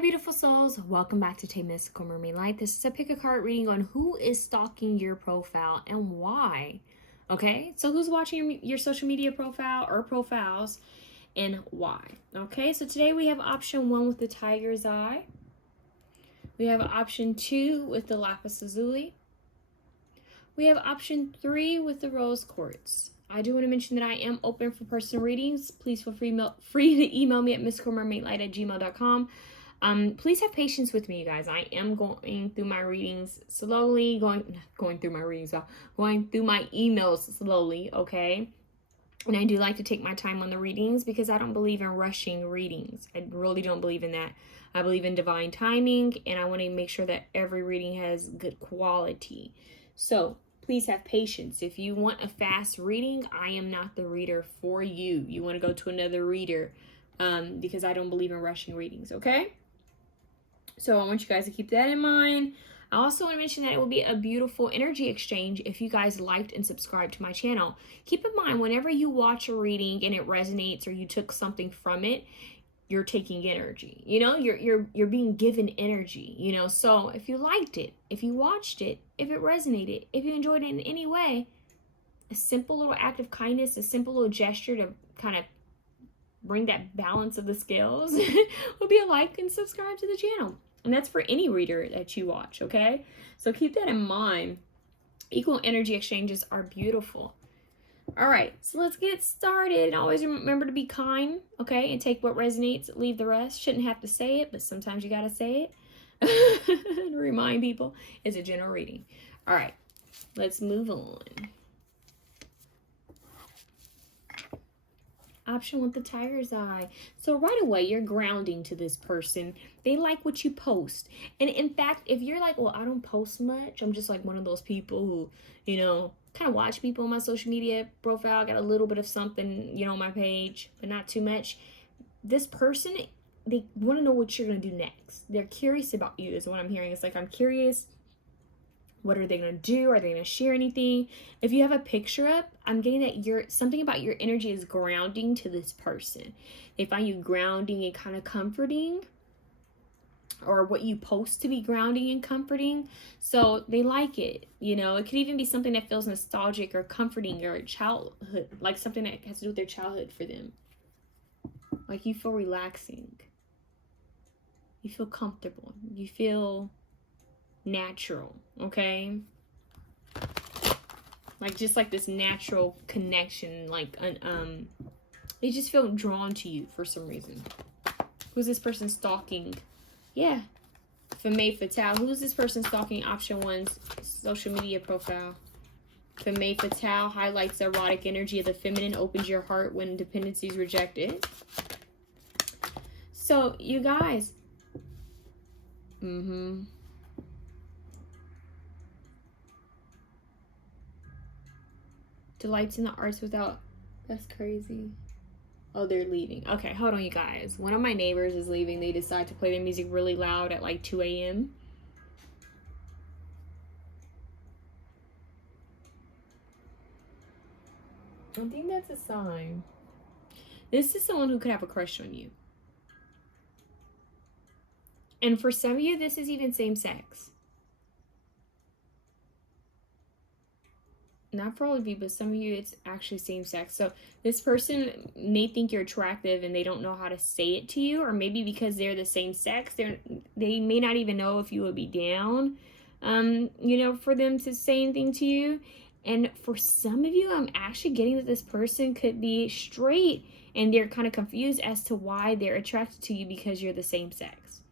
beautiful souls, welcome back to TayMysticalMermaidLight. This is a pick a card reading on who is stalking your profile and why. Okay, so who's watching your social media profile or profiles and why? Okay, so today we have option 1 with the tiger's eye. We have option 2 with the lapis lazuli. We have option 3 with the rose quartz. I do want to mention that I am open for personal readings. Please feel free to email me at mysticalmermaidlight@gmail.com. Please have patience with me, you guys. I am going through my readings slowly, going through my emails slowly, okay? And I do like to take my time on the readings because I don't believe in rushing readings. I really don't believe in that. I believe in divine timing, and I want to make sure that every reading has good quality. So please have patience. If you want a fast reading, I am not the reader for you. You want to go to another reader because I don't believe in rushing readings, okay? So I want you guys to keep that in mind. I also want to mention that it will be a beautiful energy exchange if you guys liked and subscribed to my channel. Keep in mind, whenever you watch a reading and it resonates or you took something from it, you're taking energy. You know, you're being given energy, you know. So if you liked it, if you watched it, if it resonated, if you enjoyed it in any way, a simple little act of kindness, a simple little gesture to kind of bring that balance of the scales would be a like and subscribe to the channel. And that's for any reader that you watch, okay? So keep that in mind. Equal energy exchanges are beautiful. All right, so let's get started. And always remember to be kind, okay? And take what resonates, leave the rest. Shouldn't have to say it, but sometimes you got to say it. Remind people it's a general reading. All right, let's move on. Option with the tiger's eye. So right away, you're grounding to this person. They like what you post. And in fact, if you're like, well, I don't post much. I'm just like one of those people who, you know, kind of watch people on my social media profile. Got a little bit of something, you know, on my page, but not too much. This person, they want to know what you're going to do next. They're curious about you is what I'm hearing. It's like, I'm curious. What are they going to do? Are they going to share anything? If you have a picture up, I'm getting that something about your energy is grounding to this person. They find you grounding and kind of comforting, or what you post to be grounding and comforting. So they like it. You know, it could even be something that feels nostalgic or comforting or childhood, like something that has to do with their childhood for them. Like you feel relaxing. You feel comfortable. You feel natural, okay? Like just like this natural connection, like they just feel drawn to you for some reason. Who's this person stalking? Yeah, Femme Fatale. Who's this person stalking? Option 1's social media profile. Femme Fatale highlights the erotic energy of the feminine, opens your heart when dependency is rejected. So you guys, delights in the arts without, that's crazy. Oh, they're leaving. Okay, hold on, you guys. One of my neighbors is leaving. They decide to play their music really loud at like 2 a.m. I think that's a sign. This is someone who could have a crush on you. And for some of you, this is even same sex. Not for all of you, but some of you, it's actually same sex. So this person may think you're attractive and they don't know how to say it to you, or maybe because they're the same sex, they may not even know if you would be down, you know, for them to say anything to you. And for some of you, I'm actually getting that this person could be straight and they're kind of confused as to why they're attracted to you because you're the same sex.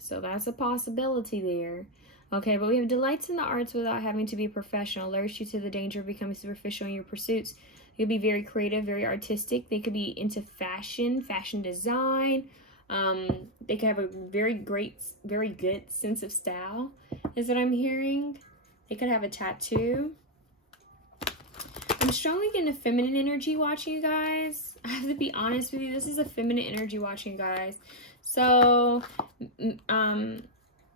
So that's a possibility there. Okay, but we have delights in the arts without having to be a professional. Alerts you to the danger of becoming superficial in your pursuits. You'll be very creative, very artistic. They could be into fashion design. They could have a very good sense of style, is what I'm hearing. They could have a tattoo. I'm strongly getting a feminine energy watching you guys. I have to be honest with you. This is a feminine energy watching you guys. So,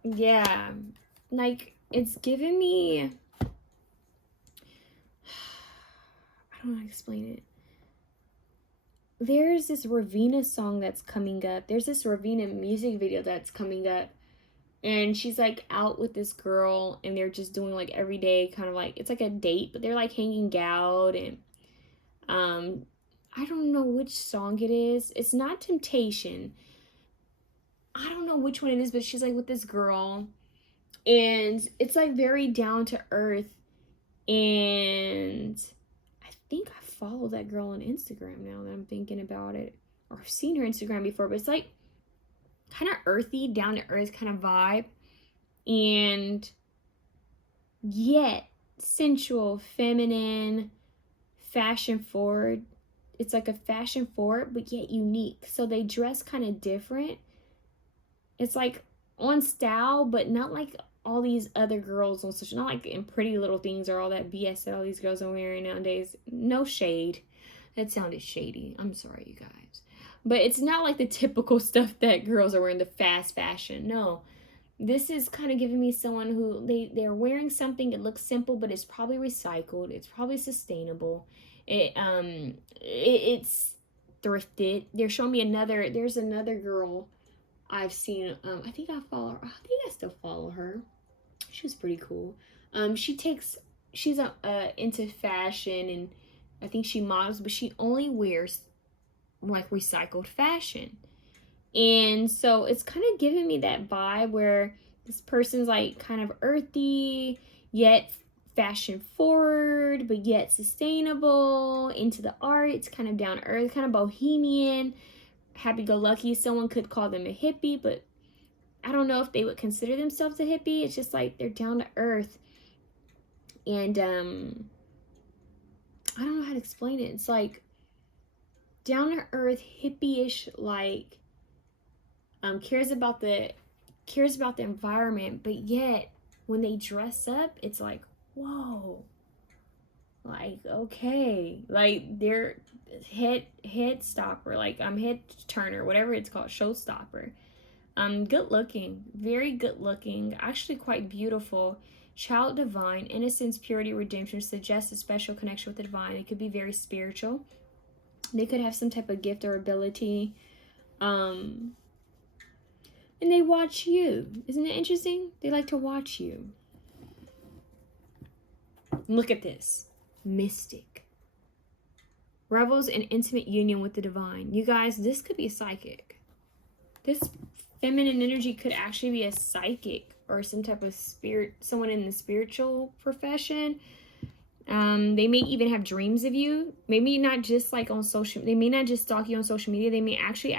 yeah. Like, it's giving me, I don't know how to explain it. there's this Ravina song that's coming up. There's this Ravina music video that's coming up. And she's like out with this girl and they're just doing like everyday kind of like, it's like a date, but they're like hanging out. And I don't know which song it is. It's not Temptation. I don't know which one it is, but she's like with this girl and it's like very down to earth. And I think I follow that girl on Instagram now that I'm thinking about it, or I've seen her Instagram before, but it's like kind of earthy, down to earth kind of vibe, and yet sensual, feminine, fashion forward. It's like a fashion forward, but yet unique. So they dress kind of different. It's like on style, but not like all these other girls on social, not like in Pretty Little Things or all that BS that all these girls are wearing nowadays. No shade. That sounded shady. I'm sorry, you guys. But it's not like the typical stuff that girls are wearing, the fast fashion. No. This is kind of giving me someone who they're wearing something, it looks simple, but it's probably recycled. It's probably sustainable. It's thrifted. They're showing me there's another girl I've seen. I think I follow her. I think I still follow her. She was pretty cool. She's into fashion, and I think she models, but she only wears like recycled fashion. And so it's kind of giving me that vibe where this person's like kind of earthy, yet fashion forward, but yet sustainable, into the arts, kind of down to earth, kind of bohemian, happy-go-lucky. Someone could call them a hippie, but I don't know if they would consider themselves a hippie. It's just like they're down to earth. And I don't know how to explain it. It's like down to earth, hippie-ish, like cares about the environment, but yet when they dress up, it's like, whoa, like, okay, like they're head stopper, like head turner, whatever it's called, showstopper. Good looking, very good looking, actually quite beautiful. Child divine, innocence, purity, redemption, suggests a special connection with the divine. It could be very spiritual. They could have some type of gift or ability. And they watch you. Isn't it interesting? They like to watch you. Look at this. Mystic. Revels in intimate union with the divine. You guys, this could be a psychic. This feminine energy could actually be a psychic or some type of spirit, someone in the spiritual profession. They may even have dreams of you. Maybe not just like on social, they may not just stalk you on social media. They may actually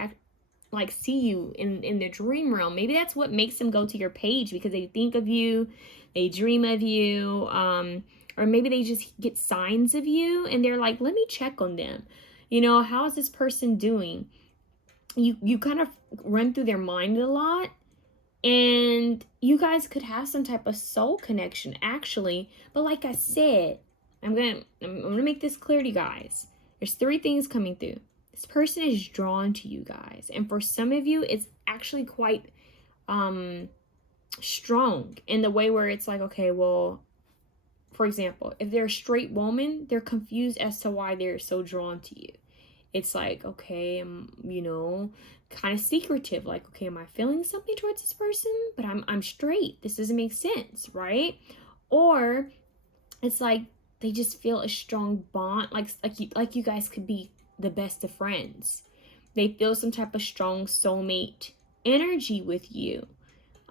like see you in the dream realm. Maybe that's what makes them go to your page, because they think of you, they dream of you, or maybe they just get signs of you and they're like, let me check on them. You know, how is this person doing? You kind of run through their mind a lot, and you guys could have some type of soul connection actually. But like I said, I'm gonna make this clear to you guys. There's 3 things coming through. This person is drawn to you guys, and for some of you it's actually quite strong in the way where it's like, okay, well, for example, if they're a straight woman, they're confused as to why they're so drawn to you. It's like, okay, you know, kind of secretive, like, okay, am I feeling something towards this person? But I'm straight. This doesn't make sense, right? Or it's like they just feel a strong bond, like you guys could be the best of friends. They feel some type of strong soulmate energy with you.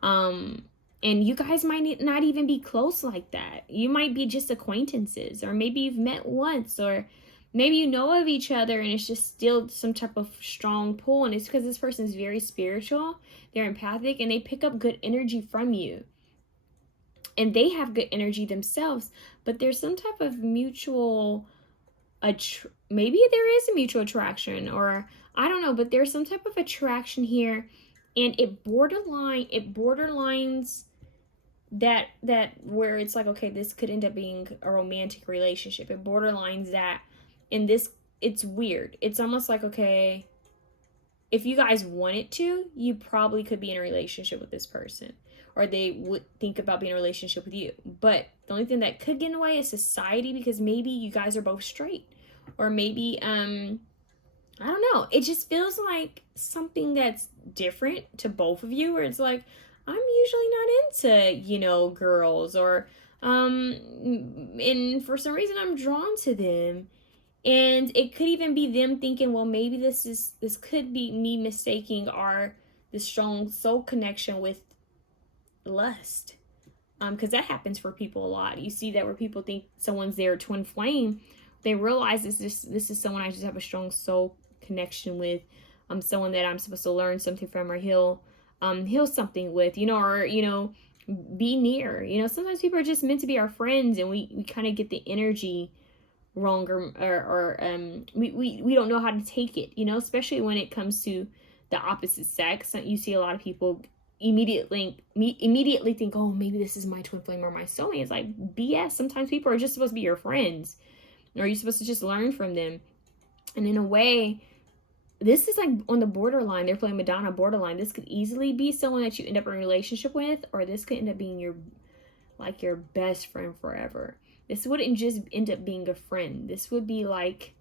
And you guys might not even be close like that. You might be just acquaintances, or maybe you've met once, or maybe you know of each other and it's just still some type of strong pull. And it's because this person is very spiritual, they're empathic, and they pick up good energy from you. And they have good energy themselves, but there's some type of mutual, maybe there is a mutual attraction, or I don't know, but there's some type of attraction here, and it borderlines that where it's like, okay, this could end up being a romantic relationship. It borderlines that, and this, it's weird. It's almost like, okay, if you guys wanted to, you probably could be in a relationship with this person, or they would think about being in a relationship with you. But the only thing that could get in the way is society, because maybe you guys are both straight, or maybe I don't know. It just feels like something that's different to both of you, where it's like, I'm usually not into, girls, or and for some reason I'm drawn to them. And it could even be them thinking, well, maybe this could be me mistaking the strong soul connection with lust. Because that happens for people a lot. You see that where people think someone's their twin flame, they realize this is someone I just have a strong soul connection with. Someone that I'm supposed to learn something from, or heal something with, or be near. Sometimes people are just meant to be our friends, and we kind of get the energy wrong, or we don't know how to take it, especially when it comes to the opposite sex. You see a lot of people immediately think, oh, maybe this is my twin flame or my soulmate. It's like BS. Sometimes people are just supposed to be your friends, or you're supposed to just learn from them. And in a way, this is like on the borderline. They're playing Madonna borderline. This could easily be someone that you end up in a relationship with, or this could end up being your best friend forever. This wouldn't just end up being a friend. This would be like,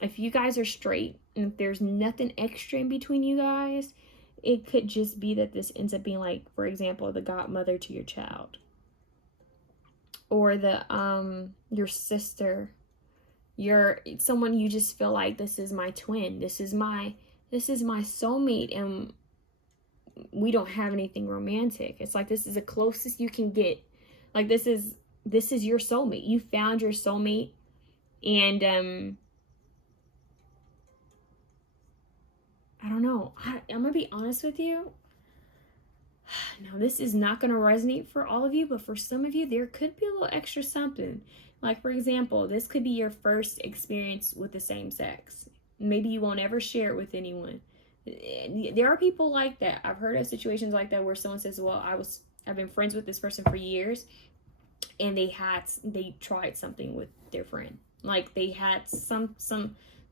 if you guys are straight and if there's nothing extra in between you guys, it could just be that this ends up being like, for example, the godmother to your child, or the your sister, someone you just feel like, this is my twin, this is my soulmate, and we don't have anything romantic. It's like, this is the closest you can get. Like, this is your soulmate. You found your soulmate, and I don't know. I'm gonna be honest with you. Now, this is not gonna resonate for all of you, but for some of you, there could be a little extra something. Like, for example, this could be your first experience with the same sex. Maybe you won't ever share it with anyone. There are people like that. I've heard of situations like that where someone says, well, I've been friends with this person for years, and they tried something with their friend. Like, they had some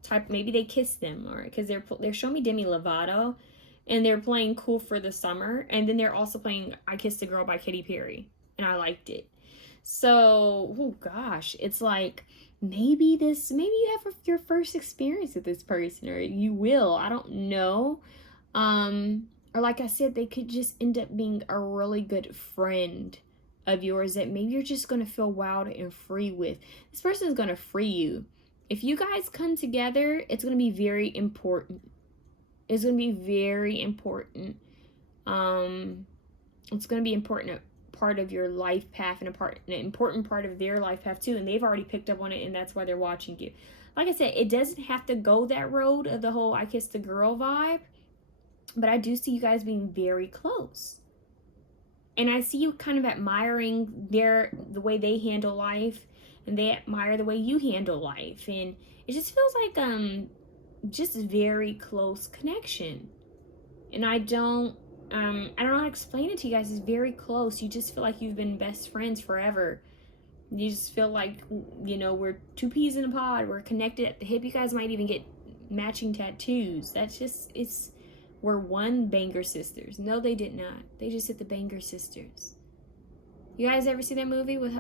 type, maybe they kissed them, or because they're showing me Demi Lovato, and they're playing Cool for the Summer, and then they're also playing I Kissed a Girl by Katy Perry, and I liked it. So, oh gosh, it's like, maybe you have your first experience with this person, or you will, I don't know. Or like I said, they could just end up being a really good friend of yours that maybe you're just going to feel wild and free with. This person is going to free you. If you guys come together, it's going to be very important. It's going to be very important. It's going to be important part of your life path, and an important part of their life path too, and they've already picked up on it, and that's why they're watching you. Like I said, it doesn't have to go that road of the whole I kissed a girl vibe, but I do see you guys being very close, and I see you kind of admiring the way they handle life, and they admire the way you handle life, and it just feels like just very close connection. And I don't know how to explain it to you guys. It's very close. You just feel like you've been best friends forever. You just feel like, we're two peas in a pod. We're connected at the hip. You guys might even get matching tattoos. We're one Banger Sisters. No, they did not. They just hit the Banger Sisters. You guys ever see that movie with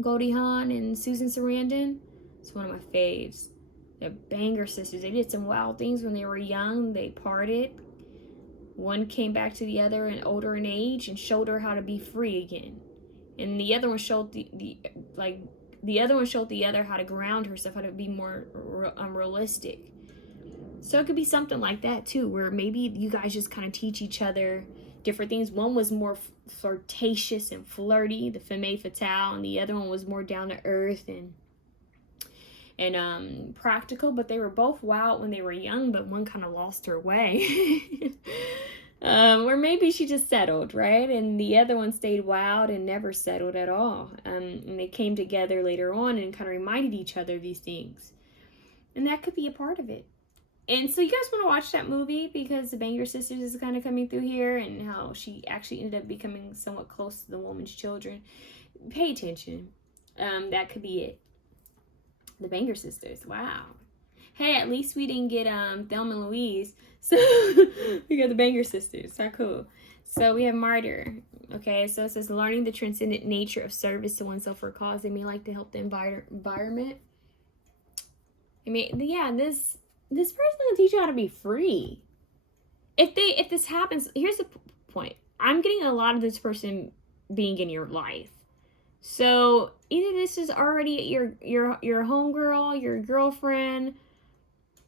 Goldie Hawn and Susan Sarandon? It's one of my faves. They're Banger Sisters. They did some wild things when they were young. They parted. One came back to the other and older in age and showed her how to be free again. And the other one showed the other how to ground herself, how to be more realistic. So it could be something like that too, where maybe you guys just kind of teach each other different things. One was more flirtatious and flirty, the femme fatale, and the other one was more down to earth and practical. But they were both wild when they were young, but one kind of lost her way. Or maybe she just settled, right? And the other one stayed wild and never settled at all. And they came together later on and kind of reminded each other of these things. And that could be a part of it. And so you guys want to watch that movie because the Banger Sisters is kind of coming through here, and how she actually ended up becoming somewhat close to the woman's children. Pay attention. That could be it. The Banger Sisters. Wow. Hey, at least we didn't get Thelma and Louise. So we got the Banger Sisters. So cool. So we have Martyr. Okay, so it says learning the transcendent nature of service to oneself for a cause. They may like to help the environment. I mean, yeah, this person will teach you how to be free. If this happens, here's the point. I'm getting a lot of this person being in your life. So either this is already your homegirl, your girlfriend,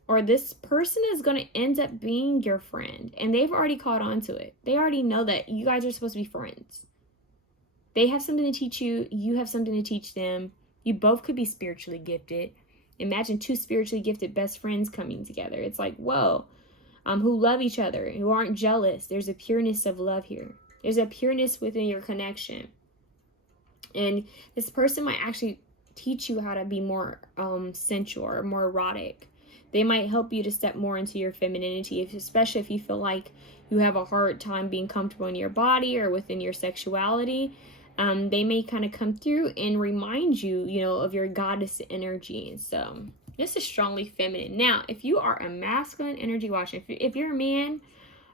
or this person is going to end up being your friend, and they've already caught on to it. They already know that you guys are supposed to be friends. They have something to teach you. You have something to teach them. You both could be spiritually gifted. Imagine two spiritually gifted best friends coming together. It's like, whoa, who love each other, who aren't jealous. There's a pureness of love here. There's a pureness within your connection. And this person might actually teach you how to be more sensual or more erotic. They might help you to step more into your femininity, especially if you feel like you have a hard time being comfortable in your body or within your sexuality. They may kind of come through and remind you, of your goddess energy. So this is strongly feminine. Now, if you are a masculine energy watcher, if you're a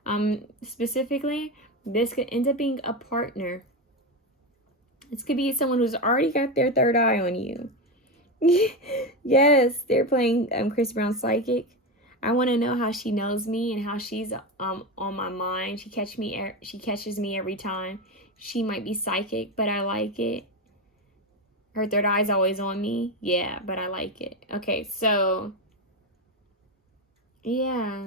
man, specifically, this could end up being a partner. This could be someone who's already got their third eye on you. Yes, they're playing Chris Brown's Psychic. I want to know how she knows me and how she's on my mind. She catches me every time. She might be psychic, but I like it. Her third eye's always on me. Yeah, but I like it. Okay, so yeah,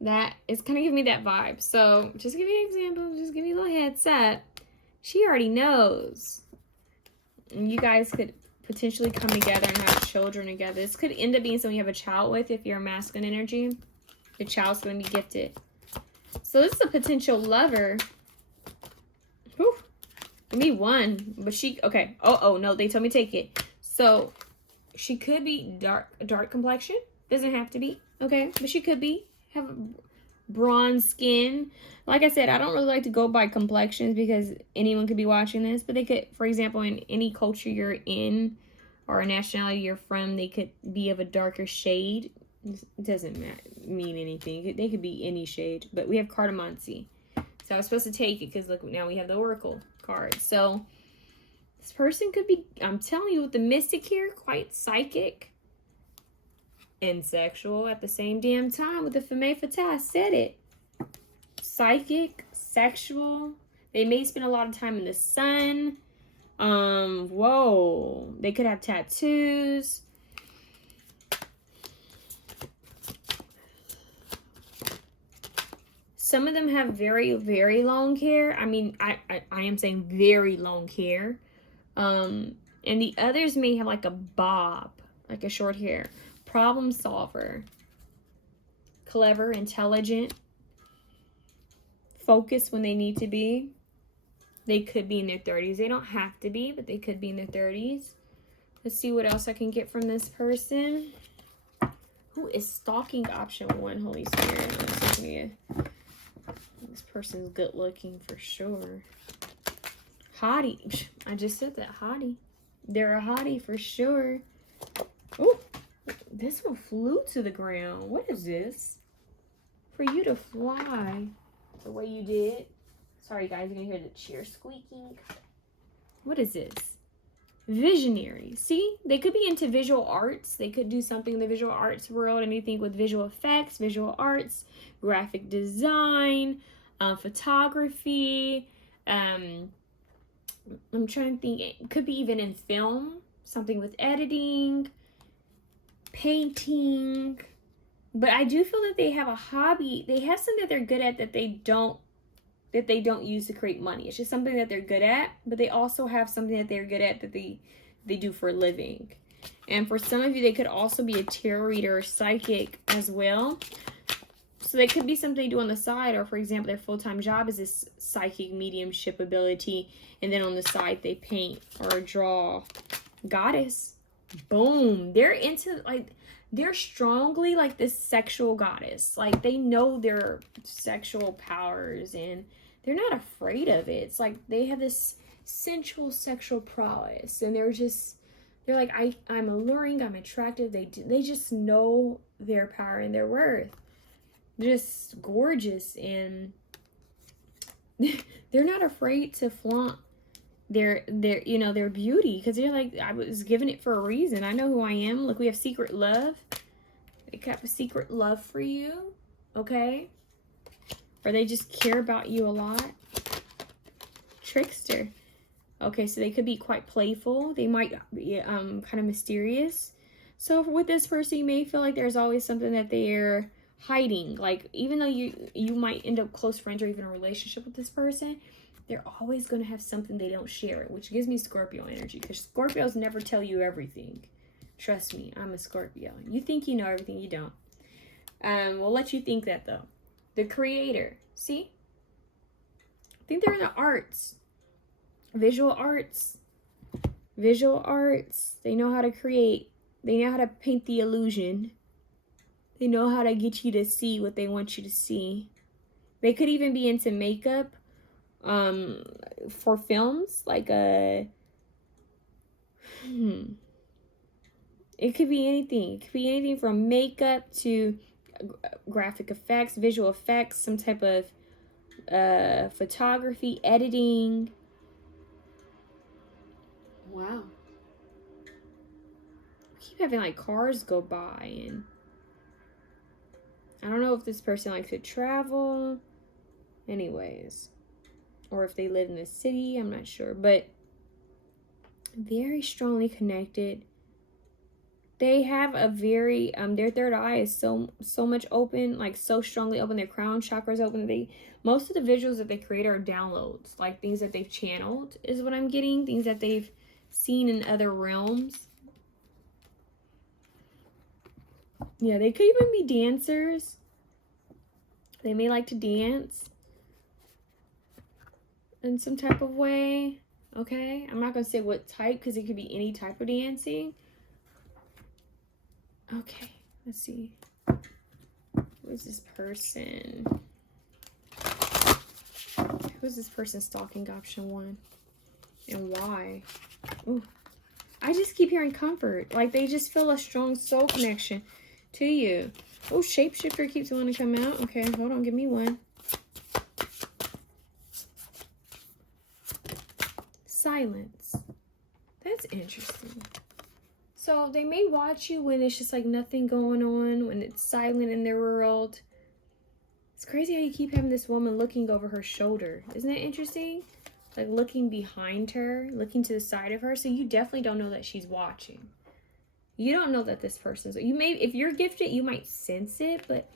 that is kind of giving me that vibe. So just give you an example. Just give you a little heads up. She already knows. And you guys could potentially come together and have children together. This could end up being someone you have a child with if you're a masculine energy. Your child's going to be gifted. So this is a potential lover. Whew. Give me one. But okay. Oh, no, they told me to take it. So she could be dark complexion. Doesn't have to be. Okay. But she could be. Have a bronze skin. Like I said, I don't really like to go by complexions because anyone could be watching this, but they could, for example, in any culture you're in or a nationality you're from, they could be of a darker shade. It doesn't mean anything. They could be any shade, but we have cardamancy. So I was supposed to take it because look, now we have the oracle card. So this person could be, I'm telling you, with the mystic here, quite psychic and sexual at the same damn time with the femme fatale. I said it. Psychic, sexual. They may spend a lot of time in the sun. Whoa. They could have tattoos. Some of them have very, very long hair. I mean, I am saying very long hair. And the others may have like a bob, like a short hair. Problem solver. Clever, intelligent. Focused when they need to be. They could be in their 30s. They don't have to be, but they could be in their 30s. Let's see what else I can get from this person. Who is stalking option 1? Holy Spirit. This person's good looking for sure. Hottie. I just said that. Hottie. They're a hottie for sure. Oh, this one flew to the ground. What is this? For you to fly the way you did. Sorry guys, you're gonna hear the chair squeaking. What is this? Visionary. See, they could be into visual arts. They could do something in the visual arts world. Anything with visual effects, visual arts, graphic design, photography. I'm trying to think. It could be even in film. Something with editing, painting. But I do feel that they have a hobby. They have something that they're good at that they don't use to create money. It's just something that they're good at, but they also have something that they're good at that they do for a living. And for some of you, they could also be a tarot reader or psychic as well. So they could be something they do on the side, or for example, their full-time job is this psychic mediumship ability, and then on the side they paint or draw. Goddess. Boom. They're into they're strongly like this sexual goddess. Like they know their sexual powers and they're not afraid of it. It's like they have this sensual sexual prowess and they're like, I'm alluring, I'm attractive. They just know their power and their worth. They're just gorgeous and they're not afraid to flaunt you know, their beauty, because they're like, I was given it for a reason. I know who I am. Look, we have secret love. They kept a secret love for you, okay? Or they just care about you a lot. Trickster. Okay, so they could be quite playful. They might be kind of mysterious. So with this person, you may feel like there's always something that they're hiding. Like, even though you might end up close friends or even a relationship with this person, they're always going to have something they don't share, which gives me Scorpio energy, because Scorpios never tell you everything. Trust me, I'm a Scorpio. You think you know everything, you don't. We'll let you think that, though. The creator. See? I think they're in the arts. Visual arts. Visual arts. They know how to create. They know how to paint the illusion. They know how to get you to see what they want you to see. They could even be into makeup for films. Like it could be anything. It could be anything from makeup to graphic effects, visual effects, some type of photography, editing. Wow. I keep having like cars go by, and I don't know if this person likes to travel. Anyways. Or if they live in the city, I'm not sure. But very strongly connected. They have a very their third eye is so much open, like so strongly open. Their crown chakra is open. Most of the visuals that they create are downloads, like things that they've channeled is what I'm getting. Things that they've seen in other realms. Yeah, they could even be dancers. They may like to dance in some type of way. Okay, I'm not gonna say what type, because it could be any type of dancing. Okay, let's see. Who is this person? Who is this person stalking? Option 1. And why? Ooh. I just keep hearing comfort. Like, they just feel a strong soul connection to you. Oh, shapeshifter keeps wanting to come out. Okay, hold on. Give me one. Silence. That's interesting. So they may watch you when it's just like nothing going on, when it's silent in their world. It's crazy how you keep having this woman looking over her shoulder. Isn't that interesting? Like looking behind her, looking to the side of her. So you definitely don't know that she's watching. You don't know that this person's, you may, if you're gifted, you might sense it, but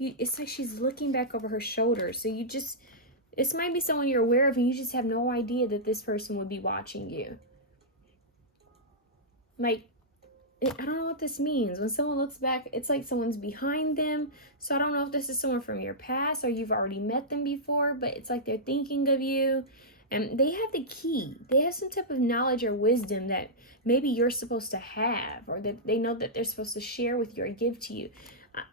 it's like she's looking back over her shoulder. So you just, this might be someone you're aware of and you just have no idea that this person would be watching you. Like, I don't know what this means. When someone looks back, it's like someone's behind them. So I don't know if this is someone from your past or you've already met them before, but it's like they're thinking of you. And they have the key. They have some type of knowledge or wisdom that maybe you're supposed to have, or that they know that they're supposed to share with you or give to you.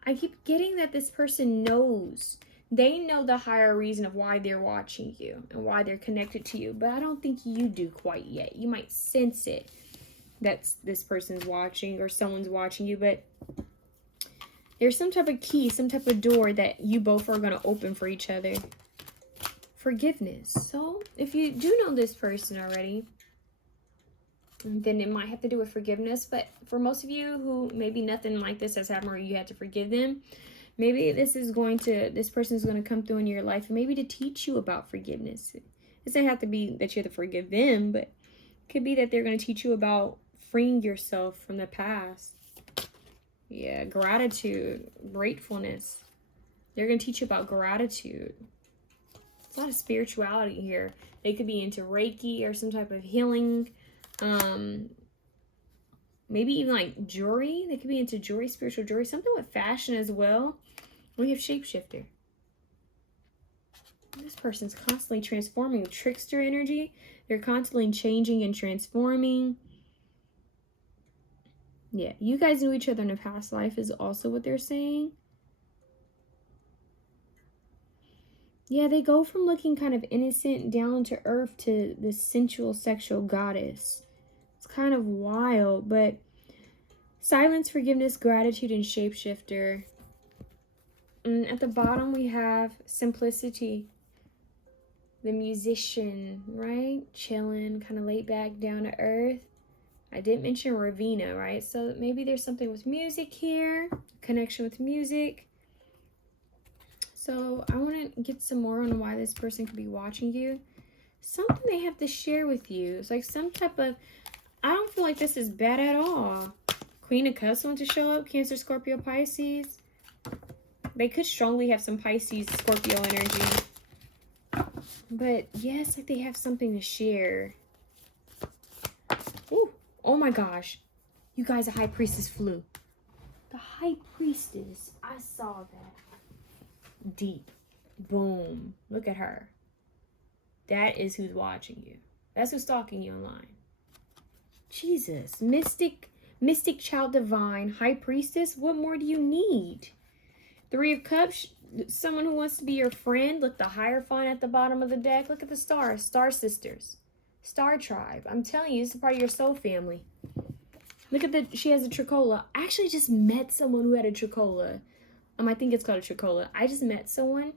I keep getting that this person knows. They know the higher reason of why they're watching you and why they're connected to you. But I don't think you do quite yet. You might sense it. That's this person's watching or someone's watching you, but there's some type of key, some type of door that you both are going to open for each other. Forgiveness. So if you do know this person already, then it might have to do with forgiveness. But for most of you who maybe nothing like this has happened or you had to forgive them, maybe this person is going to come through in your life, maybe to teach you about forgiveness. It doesn't have to be that you have to forgive them, but it could be that they're going to teach you about freeing yourself from the past. Yeah, gratitude, gratefulness. They're going to teach you about gratitude. There's a lot of spirituality here. They could be into Reiki or some type of healing. Maybe even like jewelry. They could be into jewelry, spiritual jewelry. Something with fashion as well. We have shapeshifter. This person's constantly transforming. Trickster energy. They're constantly changing and transforming. Yeah, you guys knew each other in a past life is also what they're saying. Yeah, they go from looking kind of innocent, down to earth, to this sensual, sexual goddess. It's kind of wild, but silence, forgiveness, gratitude, and shapeshifter. And at the bottom, we have simplicity. the musician, right? Chilling, kind of laid back, down to earth. I did mention Ravina, right? So maybe there's something with music here, connection with music. So I want to get some more on why this person could be watching you. Something they have to share with you. It's like some type of, I don't feel like this is bad at all. Queen of Cups want to show up. Cancer, Scorpio, Pisces. They could strongly have some Pisces, Scorpio energy. But yes, like they have something to share. Ooh, oh my gosh. You guys, the High Priestess flew. The High Priestess. I saw that. Deep. Boom. Look at her. That is who's watching you. That's who's stalking you online. Jesus. Mystic, Child Divine, High Priestess. What more do you need? Three of Cups. Someone who wants to be your friend. Look, the Hierophant at the bottom of the deck. Look at the stars. Star Sisters. Star Tribe. I'm telling you, this is part of your soul family. Look at she has a tricola. I actually just met someone who had a tricola. I think it's called a tricola. I just met someone.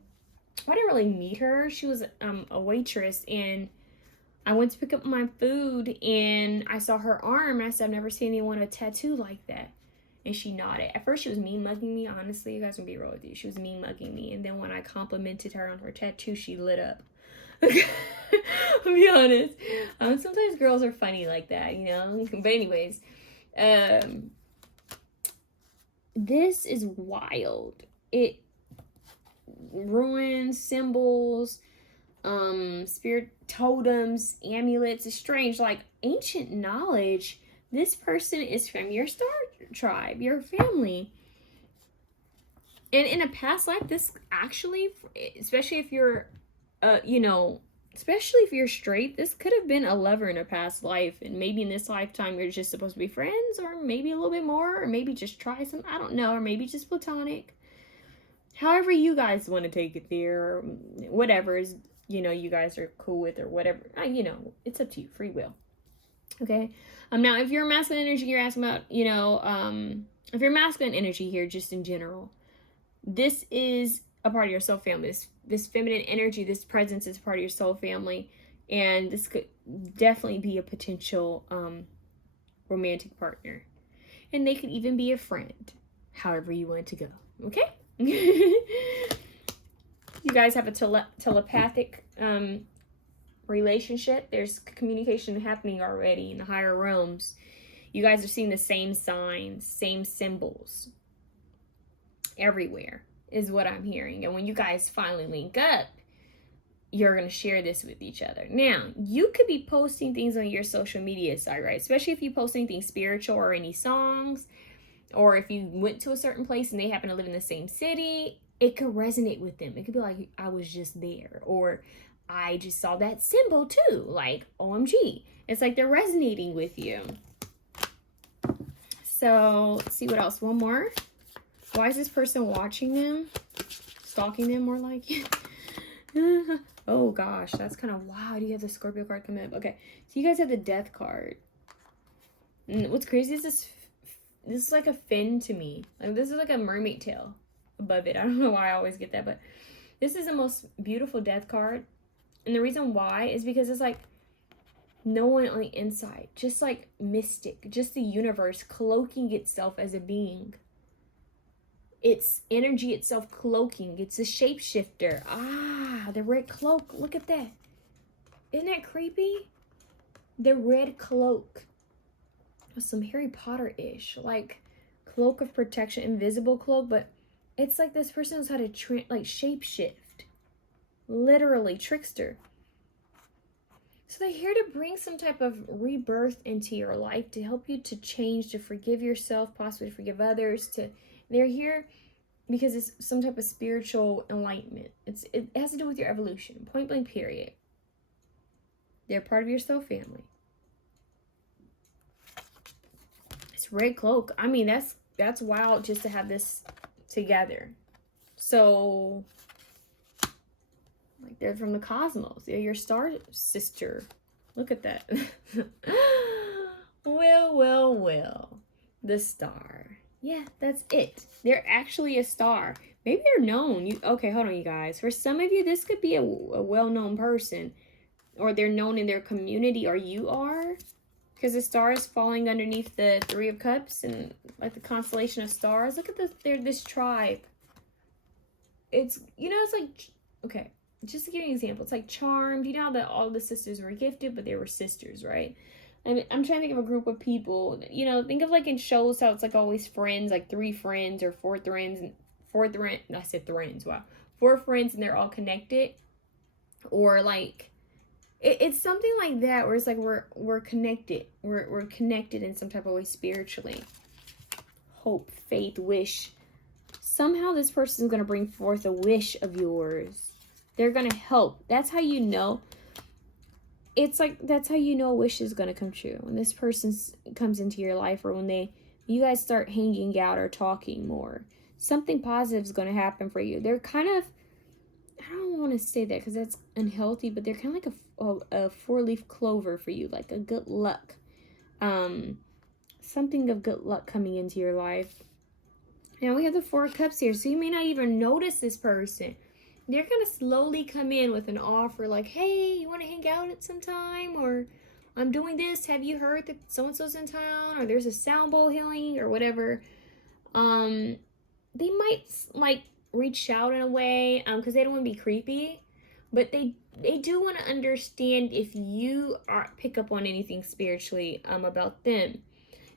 I didn't really meet her. She was a waitress, and I went to pick up my food, and I saw her arm, and I said, I've never seen anyone with a tattoo like that. And she nodded. At first, she was mean mugging me. Honestly, you guys can be real with you. She was mean mugging me, and then when I complimented her on her tattoo, she lit up. I'll be honest. Sometimes girls are funny like that, you know? But anyways, this is wild. It ruins symbols, spirit totems, amulets. It's strange, like ancient knowledge. This person is from your star tribe, your family. And in a past life, this actually, especially if you're, especially if you're straight, this could have been a lover in a past life. And maybe in this lifetime, you're just supposed to be friends, or maybe a little bit more, or maybe just try some, I don't know, or maybe just platonic. However you guys want to take it there, or whatever is, you guys are cool with, or whatever, it's up to you, free will. Okay. Now, if you're masculine energy, you're asking about, if you're masculine energy here, just in general, this is a part of your soul family. This feminine energy, this presence is part of your soul family. And this could definitely be a potential romantic partner. And they could even be a friend, however you want to go. Okay? You guys have a telepathic relationship. There's communication happening already in the higher realms. You guys are seeing the same signs, same symbols everywhere is what I'm hearing. And when you guys finally link up, you're going to share this with each other. Now, you could be posting things on your social media site, right? Especially if you post anything spiritual or any songs, or if you went to a certain place and they happen to live in the same city, it could resonate with them. It could be like, I was just there, or I just saw that symbol too, like OMG. It's like they're resonating with you. So let's see what else. One more. Why is this person watching them? Stalking them, more like. Oh gosh, that's kind of wild. You have the Scorpio card coming up. Okay, so you guys have the Death card. And what's crazy is this is like a fin to me. Like this is like a mermaid tail above it. I don't know why I always get that, but this is the most beautiful Death card. And the reason why is because it's like no one on the inside, just like mystic, just the universe cloaking itself as a being. It's energy itself cloaking. It's a shapeshifter. Ah, the red cloak. Look at that. Isn't that creepy? The red cloak. Some Harry Potter-ish. Like cloak of protection, invisible cloak. But it's like this person knows how to shapeshift. Literally, trickster. So they're here to bring some type of rebirth into your life, to help you to change, to forgive yourself, possibly forgive others, they're here because it's some type of spiritual enlightenment. It has to do with your evolution. Point blank, period. They're part of your soul family. It's red cloak. I mean, that's wild just to have this together. So, like, they're from the cosmos. They're your star sister. Look at that. Well. The star. Yeah, that's it. They're actually a star. Maybe they're known. Okay, hold on, you guys. For some of you, this could be a well-known person, or they're known in their community, or you are, because the star is falling underneath the Three of Cups and like the constellation of stars. Look at this. They're this tribe. It's, you know, it's like, okay, just to give you an example, it's like Charmed. You know how that all the sisters were gifted, but they were sisters, right? I mean, I'm trying to think of a group of people. You know, think of like in shows how it's like always friends, like 3 friends or 4 friends, and 4 friends. I said friends. Wow, 4 friends, and they're all connected. Or like, it's something like that, where it's like we're connected. We're connected in some type of way spiritually. Hope, faith, wish. Somehow this person is going to bring forth a wish of yours. They're going to help. That's how you know. It's like, that's how you know a wish is going to come true. When this person comes into your life, or when you guys start hanging out or talking more, something positive is going to happen for you. They're kind of, I don't want to say that because that's unhealthy, but they're kind of like a 4-leaf clover for you, like a good luck. Something of good luck coming into your life. Now we have the 4 of Cups here, so you may not even notice this person. They're going to slowly come in with an offer like, hey, you want to hang out at some time? Or I'm doing this. Have you heard that so-and-so's in town? Or there's a sound bowl healing or whatever. They might like reach out in a way because they don't want to be creepy. But they do want to understand if you pick up on anything spiritually about them.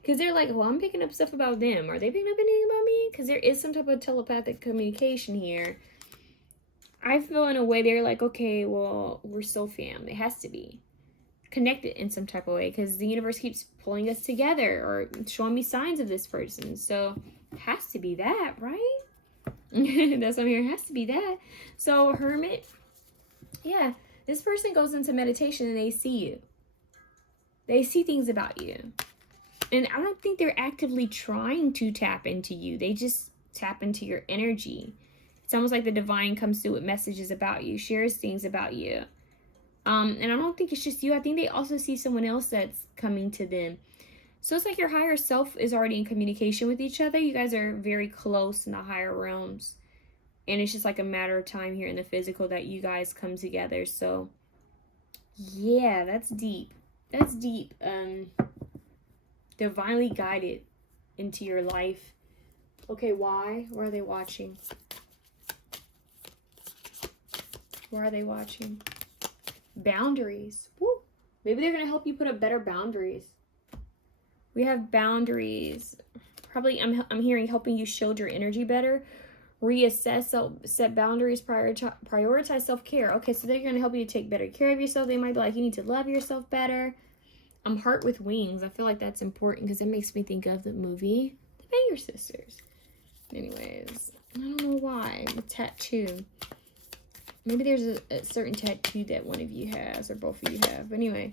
Because they're like, well, I'm picking up stuff about them. Are they picking up anything about me? Because there is some type of telepathic communication here. I feel in a way they're like, okay, well, we're still fam. It has to be connected in some type of way because the universe keeps pulling us together or showing me signs of this person. So it has to be that, right? That's what I'm hearing. It has to be that. So Hermit, yeah, this person goes into meditation and they see you. They see things about you. And I don't think they're actively trying to tap into you. They just tap into your energy. It's almost like the divine comes through with messages about you, shares things about you. And I don't think it's just you. I think they also see someone else that's coming to them. So it's like your higher self is already in communication with each other. You guys are very close in the higher realms. And it's just like a matter of time here in the physical that you guys come together. So, yeah, that's deep. That's deep. Divinely guided into your life. Okay, why? Why are they watching? Why are they watching? Boundaries. Woo. Maybe they're going to help you put up better boundaries. We have boundaries. Probably, I'm hearing helping you shield your energy better. Reassess, set boundaries, prioritize self-care. Okay, so they're going to help you to take better care of yourself. They might be like, you need to love yourself better. Heart with Wings. I feel like that's important because it makes me think of the movie The Banger Sisters. Anyways, I don't know why. The tattoo. Maybe there's a certain tattoo that one of you has or both of you have. But anyway,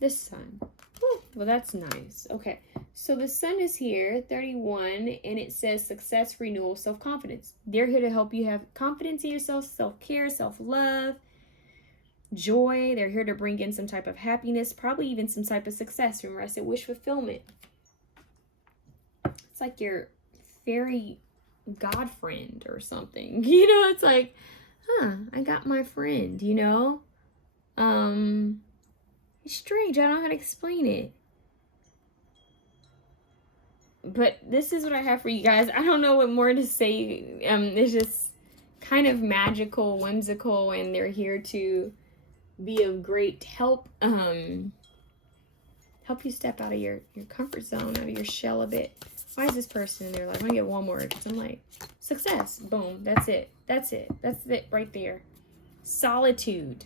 this sun. Whew, well, that's nice. Okay, so the sun is here, 31, and it says success, renewal, self-confidence. They're here to help you have confidence in yourself, self-care, self-love, joy. They're here to bring in some type of happiness, probably even some type of success. Remember, I said wish fulfillment. It's like your fairy god friend or something. You know, it's like, I got my friend, you know? It's strange. I don't know how to explain it. But this is what I have for you guys. I don't know what more to say. It's just kind of magical, whimsical, and they're here to be of great help. Help you step out of your comfort zone, out of your shell a bit. Why is this person in their life? I'm gonna get one more because I'm like, success. Boom. That's it. That's it. That's it right there. Solitude.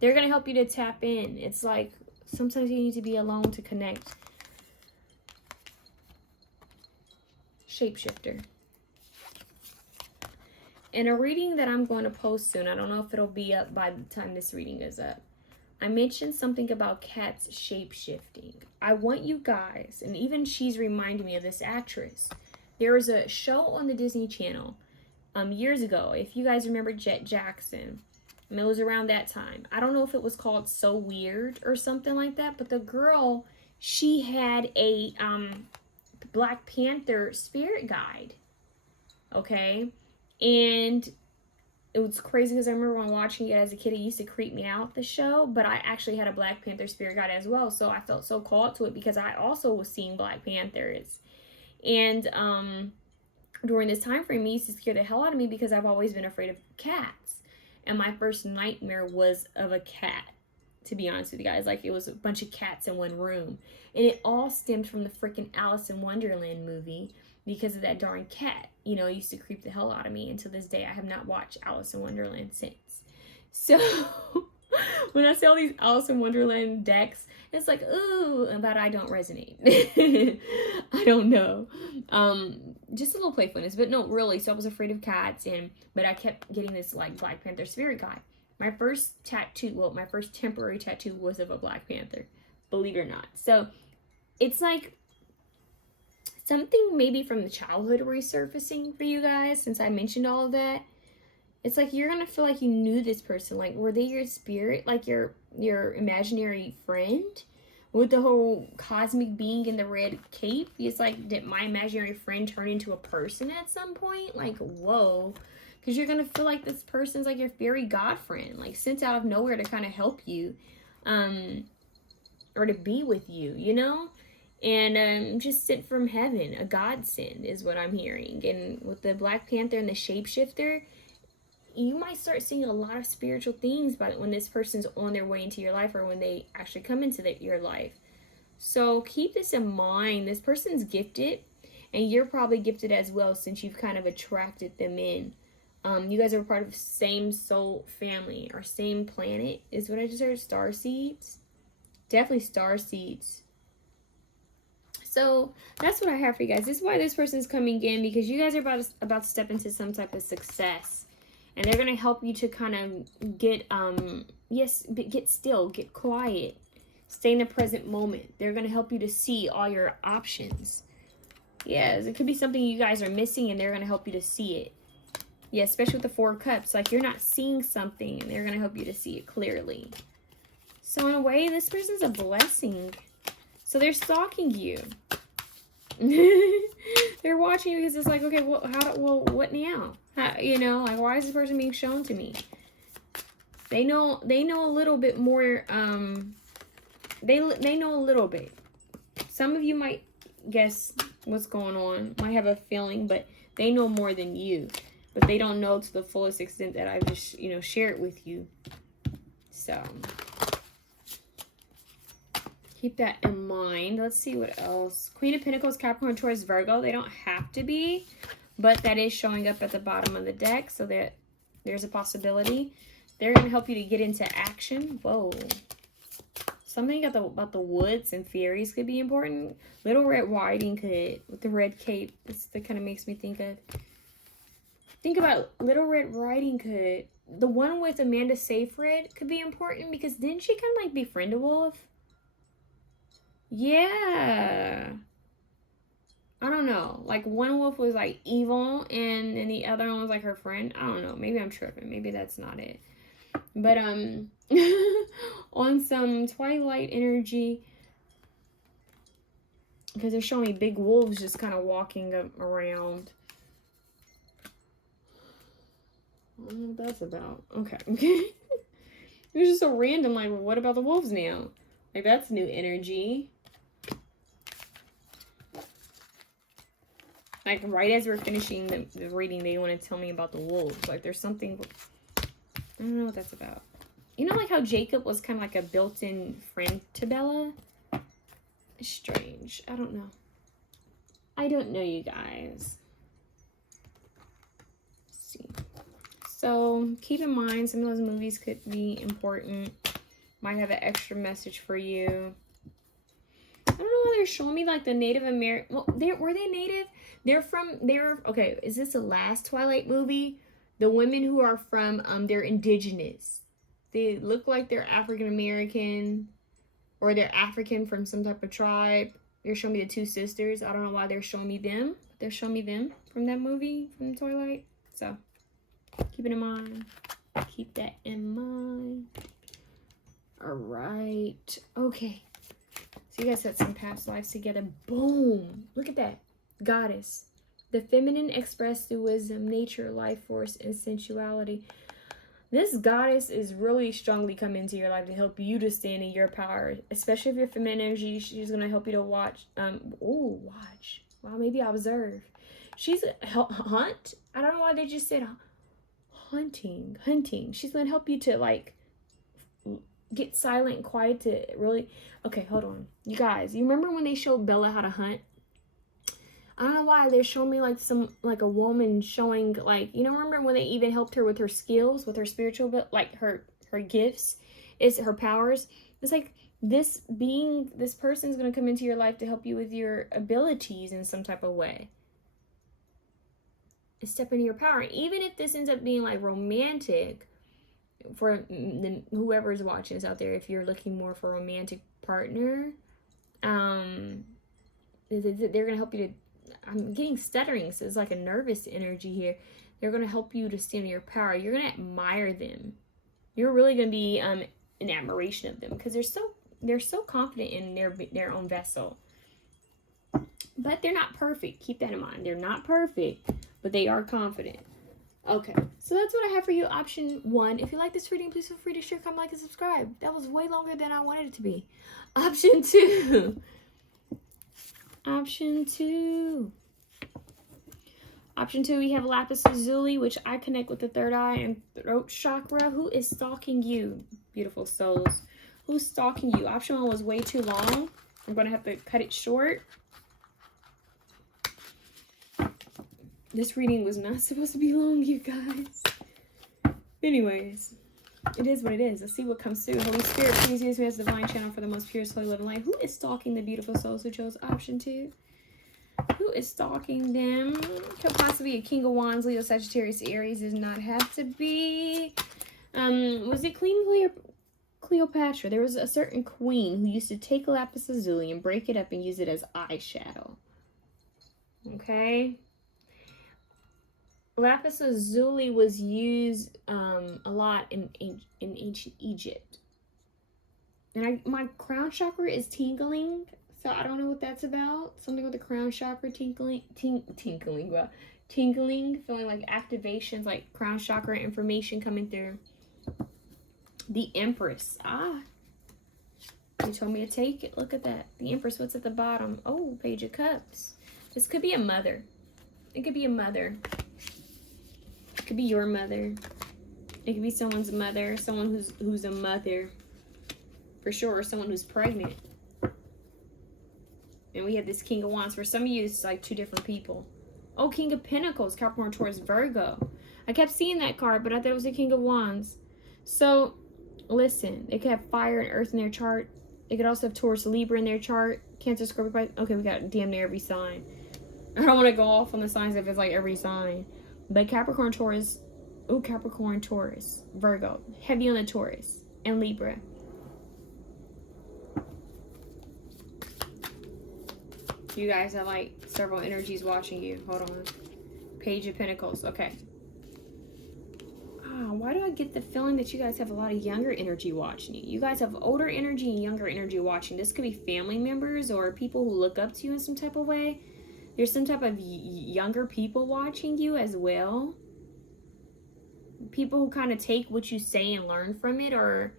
They're gonna help you to tap in. It's like sometimes you need to be alone to connect. Shapeshifter. In a reading that I'm going to post soon, I don't know if it'll be up by the time this reading is up, I mentioned something about cats shape-shifting. I want you guys, and even she's reminding me of this actress. There was a show on the Disney Channel years ago, if you guys remember Jet Jackson. And it was around that time. I don't know if it was called So Weird or something like that, but the girl, she had a Black Panther spirit guide. Okay? And it was crazy because I remember when watching it as a kid, it used to creep me out, the show. But I actually had a Black Panther spirit guide as well. So I felt so called to it because I also was seeing Black Panthers. And during this time frame, it used to scare the hell out of me because I've always been afraid of cats. And my first nightmare was of a cat, to be honest with you guys. Like, it was a bunch of cats in one room. And it all stemmed from the freaking Alice in Wonderland movie because of that darn cat. You know, it used to creep the hell out of me. And to this day, I have not watched Alice in Wonderland since. So, when I see all these Alice in Wonderland decks, it's like, ooh, but I don't resonate. I don't know. Just a little playfulness, but no, really. So I was afraid of cats, but I kept getting this like Black Panther spirit guide. My first tattoo, well, my first temporary tattoo was of a Black Panther, believe it or not. So it's like something maybe from the childhood resurfacing for you guys, since I mentioned all of that. It's like you're gonna feel like you knew this person. Like, were they your spirit, like your imaginary friend with the whole cosmic being in the red cape? It's like, did my imaginary friend turn into a person at some point? Like, whoa. Because you're gonna feel like this person's like your fairy god friend, like sent out of nowhere to kind of help you, or to be with you, you know? And just sent from heaven, a godsend is what I'm hearing. And with the Black Panther and the shapeshifter, you might start seeing a lot of spiritual things by when this person's on their way into your life, or when they actually come into your life. So keep this in mind. This person's gifted, and you're probably gifted as well, since you've kind of attracted them in. You guys are part of the same soul family, or same planet, is what I just heard. Star seeds. Definitely star seeds. So that's what I have for you guys. This is why this person's coming in, because you guys are about to step into some type of success. And they're going to help you to kind of get, get still, get quiet, stay in the present moment. They're going to help you to see all your options. Yes, it could be something you guys are missing, and they're going to help you to see it. Yeah, especially with the Four of Cups. Like, you're not seeing something, and they're going to help you to see it clearly. So in a way, this person's a blessing. So they're stalking you. They're watching you because it's like, okay, well, what now? You know, like, why is this person being shown to me? They know a little bit more. They know a little bit. Some of you might guess what's going on, might have a feeling, but they know more than you. But they don't know to the fullest extent that I've just, shared with you. So keep that in mind. Let's see what else. Queen of Pentacles, Capricorn, Taurus, Virgo. They don't have to be, but that is showing up at the bottom of the deck, so that there's a possibility. They're going to help you to get into action. Whoa. Something about the woods and fairies could be important. Little Red Riding Hood with the red cape. That kind of makes me think of. Think about Little Red Riding Hood. The one with Amanda Seyfried could be important, because didn't she kind of like befriend a wolf? Yeah. I don't know. Like, one wolf was like evil, and then the other one was like her friend. I don't know. Maybe I'm tripping. Maybe that's not it. But on some Twilight energy, because they're showing me big wolves just kind of walking around. I don't know what that's about. Okay. It was just so random. Like, what about the wolves now? Like, that's new energy. Like, right as we're finishing the reading, they want to tell me about the wolves. Like, there's something... I don't know what that's about. You know, like how Jacob was kind of like a built-in friend to Bella? It's strange. I don't know. I don't know, you guys. Let's see. So, keep in mind, some of those movies could be important. Might have an extra message for you. I don't know why they're showing me like the Native American. Well, were they native? Okay, is this the last Twilight movie? The women who are from, they're indigenous. They look like they're African American, or they're African from some type of tribe. They're showing me the two sisters. I don't know why they're showing me them. They're showing me them from that movie, from Twilight. So, keep it in mind. Keep that in mind. All right. Okay. So you guys had some past lives together. Boom. Look at that. Goddess. The feminine expressed through wisdom, nature, life force, and sensuality. This goddess is really strongly coming into your life to help you to stand in your power, especially if you're feminine energy. She's going to help you to watch. Watch. Well, maybe observe. She's hunt. I don't know why they just said hunting. She's going to help you to like get silent and quiet to really. Okay, hold on. You guys, you remember when they showed Bella how to hunt? I don't know why they're showing me like a woman showing like, you know, remember when they even helped her with her skills, with her spiritual, but like her gifts, is her powers. It's like this person's going to come into your life to help you with your abilities in some type of way. Step into your power. And even if this ends up being like romantic for whoever's watching this out there, if you're looking more for a romantic partner, they're going to help you to, I'm getting stuttering, so it's like a nervous energy here. They're going to help you to stand in your power. You're going to admire them. You're really going to be in admiration of them because they're so confident in their own vessel. But they're not perfect. Keep that in mind. They're not perfect, but they are confident. Okay, so that's what I have for you. Option 1. If you like this reading, please feel free to share, comment, like, and subscribe. That was way longer than I wanted it to be. Option 2. Option 2, we have lapis lazuli, which I connect with the third eye and throat chakra. Who is stalking you, beautiful souls? Who's stalking you? Option 1 was way too long. I'm going to have to cut it short. This reading was not supposed to be long, you guys. Anyways, it is what it is. Let's see what comes through. Holy Spirit, please use me as divine channel for the most purest, holy, loving light. Who is stalking the beautiful souls who chose option 2? Who is stalking them? Could possibly be a King of Wands, Leo, Sagittarius, Aries. Does not have to be. Was it Queen Cleopatra? There was a certain queen who used to take lapis lazuli and break it up and use it as eyeshadow. Okay. Lapis lazuli was used a lot in ancient Egypt. And my crown chakra is tingling, so I don't know what that's about. Something with the crown chakra tingling, feeling like activations, like crown chakra information coming through. The Empress. You told me to take it. Look at that. The Empress, what's at the bottom? Oh, Page of Cups. This could be a mother. It could be a mother. It could be your mother. It could be someone's mother. Someone who's a mother. For sure. Someone who's pregnant. And we have this King of Wands. For some of you, it's like 2 different people. Oh, King of Pentacles. Capricorn, Taurus, Virgo. I kept seeing that card, but I thought it was the King of Wands. So, listen. They could have fire and earth in their chart. They could also have Taurus, Libra in their chart. Cancer, Scorpio. Okay, we got damn near every sign. I don't want to go off on the signs if it's like every sign. But Capricorn, Taurus. Oh, Capricorn, Taurus, Virgo. Heavy on the Taurus. And Libra. You guys have like several energies watching you. Hold on. Page of Pentacles. Okay. Why do I get the feeling that you guys have a lot of younger energy watching you? You guys have older energy and younger energy watching. This could be family members or people who look up to you in some type of way. There's some type of younger people watching you as well. People who kind of take what you say and learn from it, or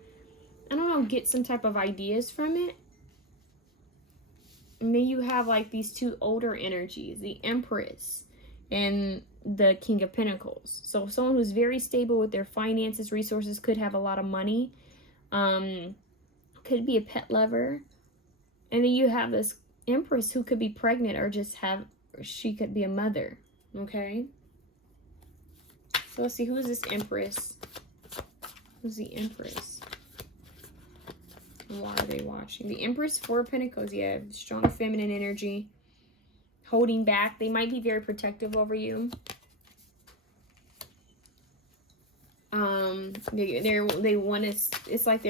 I don't know, get some type of ideas from it. And then you have like these 2 older energies, the Empress and the King of Pentacles. So someone who's very stable with their finances, resources, could have a lot of money. Could be a pet lover. And then you have this Empress who could be pregnant or she could be a mother. Okay. So let's see, who is this Empress? Who's the Empress? And why are they watching? The Empress, 4 of Pentacles. Yeah, strong feminine energy. Holding back. They might be very protective over you. They want to, it's like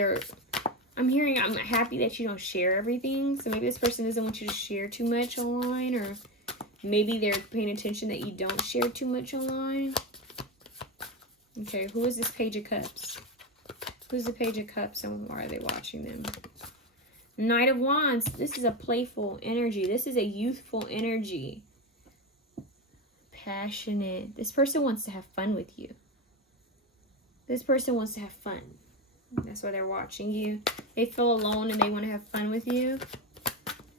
I'm happy that you don't share everything. So maybe this person doesn't want you to share too much online, or maybe they're paying attention that you don't share too much online. Okay, who is this Page of Cups? Who's the Page of Cups and why are they watching them? Knight of Wands. This is a playful energy. This is a youthful energy. passionate. This person wants to have fun with you. This person wants to have fun. That's why they're watching you. They feel alone and they want to have fun with you.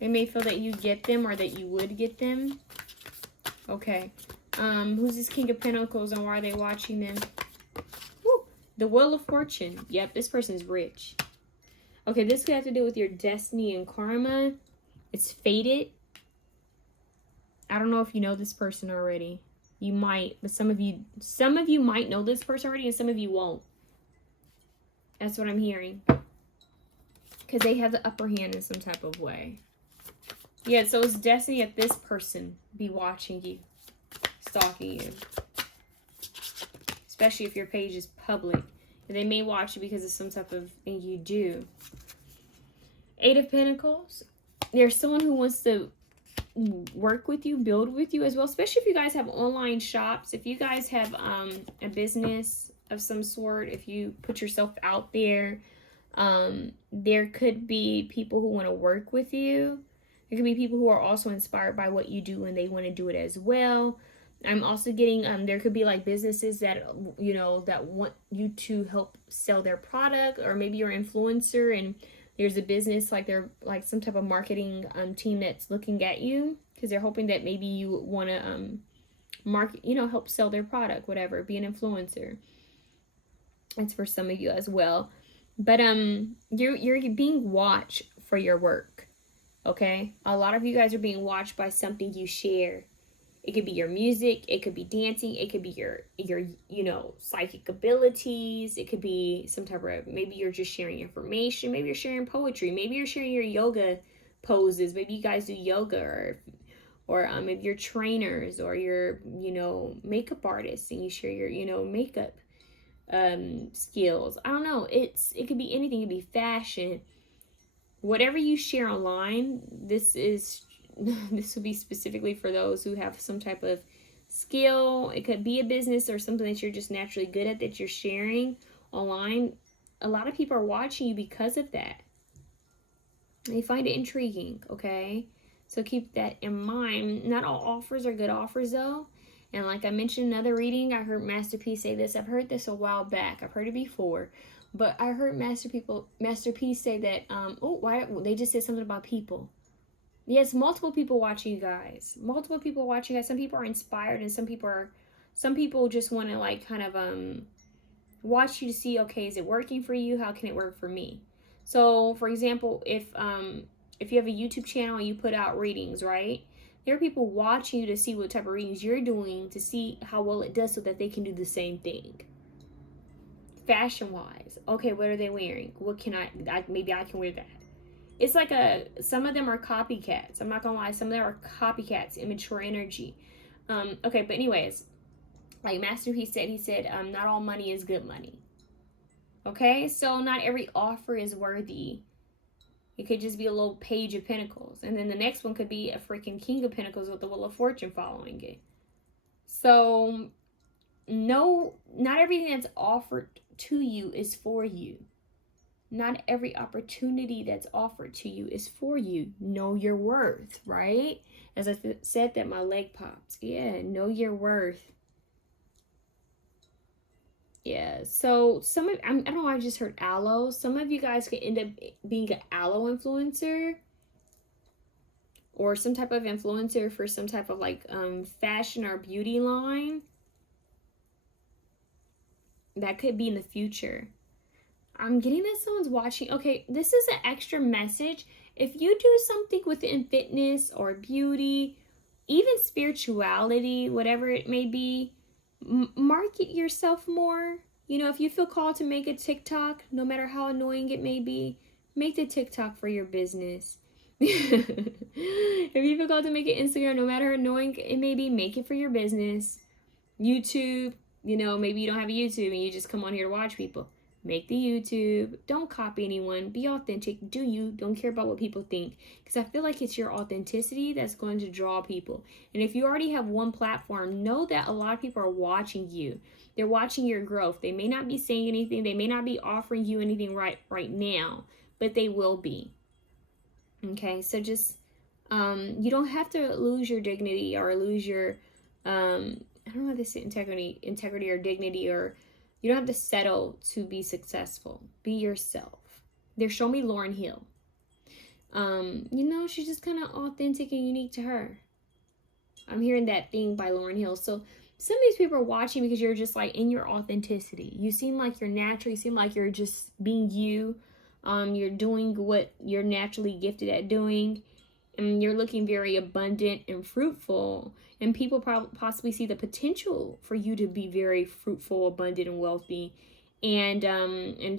They may feel that you get them or that you would get them. Okay. Who's this King of Pentacles and why are they watching them? Woo. The Wheel of Fortune. Yep, this person's rich. Okay, this could have to do with your destiny and karma. It's fated. I don't know if you know this person already. You might, but some of you might know this person already and some of you won't. That's what I'm hearing. Because they have the upper hand in some type of way. Yeah, so it's destiny that this person be watching you, stalking you. Especially if your page is public. And they may watch you because of some type of thing you do. 8 of Pentacles. There's someone who wants to work with you, build with you as well. Especially if you guys have online shops. If you guys have a business of some sort. If you put yourself out there. There could be people who want to work with you. There could be people who are also inspired by what you do and they want to do it as well. I'm also getting, there could be like businesses that, you know, that want you to help sell their product, or maybe you're an influencer and there's a business like they're like some type of marketing team that's looking at you because they're hoping that maybe you want to market, you know, help sell their product, whatever, be an influencer. It's for some of you as well. But you're being watched for your work. Okay, a lot of you guys are being watched by something you share. It could be your music, it could be dancing, it could be your you know, psychic abilities. It could be some type of, maybe you're just sharing information, maybe you're sharing poetry, maybe you're sharing your yoga poses, maybe you guys do yoga, or maybe you're trainers, or you're, you know, makeup artists and you share your, you know, makeup skills. I don't know, it could be anything. It could be fashion. Whatever you share online, this will be specifically for those who have some type of skill. It could be a business or something that you're just naturally good at that you're sharing online. A lot of people are watching you because of that. They find it intriguing, okay? So keep that in mind. Not all offers are good offers though. And like I mentioned in another reading, I heard Master P say this. I've heard this a while back. I've heard it before. But I heard Master P say that, why they just said something about people. Yes, multiple people watching you guys. Multiple people watching you guys. Some people are inspired and some people just want to like kind of watch you to see, okay, is it working for you? How can it work for me? So for example, if you have a YouTube channel and you put out readings, right? There are people watching you to see what type of readings you're doing, to see how well it does so that they can do the same thing. Fashion wise, okay, what are they wearing? What can maybe I can wear that. It's like some of them are copycats. I'm not gonna lie, some of them are copycats, immature energy. Okay, but anyways, like Master P said, he said, not all money is good money. Okay, so not every offer is worthy. It could just be a little Page of Pentacles, and then the next one could be a freaking King of Pentacles with the Wheel of Fortune following it. So no, not everything that's offered to you is for you. Not every opportunity that's offered to you is for you. Know your worth, right? As I said that, my leg pops. Yeah, know your worth. Yeah, so I don't know, I just heard aloe. Some of you guys could end up being an aloe influencer. Or some type of influencer for some type of like fashion or beauty line. That could be in the future. I'm getting that someone's watching. Okay, this is an extra message. If you do something within fitness or beauty, even spirituality, whatever it may be, market yourself more. You know, if you feel called to make a TikTok, no matter how annoying it may be, make the TikTok for your business. If you feel called to make an Instagram, no matter how annoying it may be, make it for your business. YouTube, you know, maybe you don't have a YouTube and you just come on here to watch people. Make the YouTube. Don't copy anyone. Be authentic. Do you. Don't care about what people think. Because I feel like it's your authenticity that's going to draw people. And if you already have one platform, know that a lot of people are watching you. They're watching your growth. They may not be saying anything. They may not be offering you anything right now. But they will be. Okay? So just, you don't have to lose your dignity or lose your I don't know how to say integrity or dignity, or you don't have to settle to be successful. Be yourself. They're showing me Lauryn Hill. You know, she's just kind of authentic and unique to her. I'm hearing that thing by Lauryn Hill. So some of these people are watching because you're just like in your authenticity. You seem like you're natural. You seem like you're just being you. You're doing what you're naturally gifted at doing. And you're looking very abundant and fruitful. And people possibly see the potential for you to be very fruitful, abundant, and wealthy. And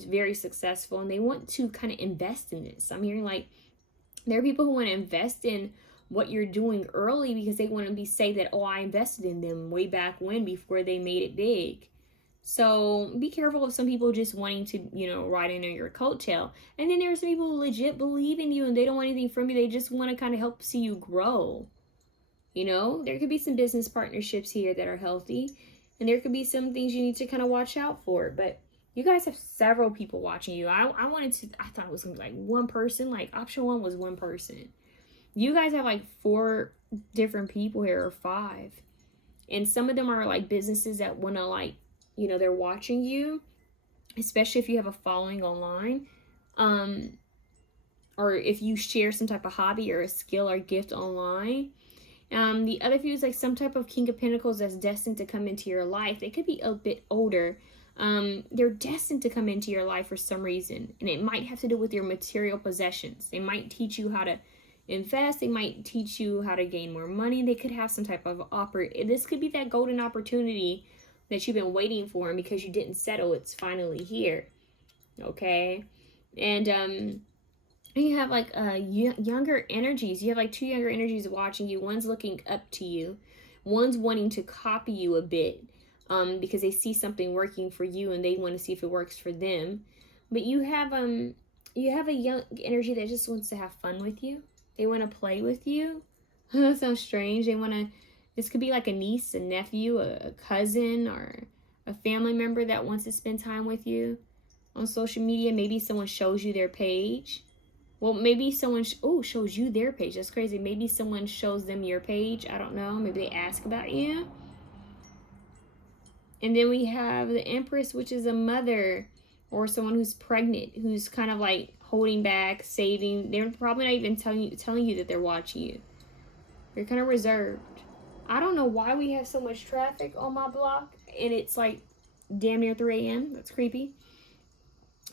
very successful. And they want to kind of invest in this. I'm hearing like there are people who want to invest in what you're doing early because they want to say that, oh, I invested in them way back when, before they made it big. So be careful of some people just wanting to, you know, ride in on your coattail. And then there's some people who legit believe in you and they don't want anything from you. They just want to kind of help see you grow. You know, there could be some business partnerships here that are healthy. And there could be some things you need to kind of watch out for. But you guys have several people watching you. I thought it was going to be like one person. Like option one was one person. You guys have like 4 different people here, or 5. And some of them are like businesses that want to, like, you know, they're watching you, especially if you have a following online. Or if you share some type of hobby or a skill or gift online. The other view is like some type of King of Pentacles that's destined to come into your life. They could be a bit older. They're destined to come into your life for some reason. And it might have to do with your material possessions. They might teach you how to invest. They might teach you how to gain more money. They could have some type of this could be that golden opportunity that you've been waiting for, and because you didn't settle, it's finally here. Okay. And you have like younger energies. You have like 2 younger energies watching you. One's looking up to you. One's wanting to copy you a bit because they see something working for you and they want to see if it works for them. But you have a young energy that just wants to have fun with you. They want to play with you. That sounds strange. This could be like a niece, a nephew, a cousin, or a family member that wants to spend time with you on social media. Maybe someone shows you their page. Well, maybe someone shows you their page. That's crazy. Maybe someone shows them your page. I don't know. Maybe they ask about you. And then we have the Empress, which is a mother or someone who's pregnant, who's kind of like holding back, saving. They're probably not even telling you that they're watching you. They're kind of reserved. I don't know why we have so much traffic on my block, and it's like damn near 3 a.m. That's creepy.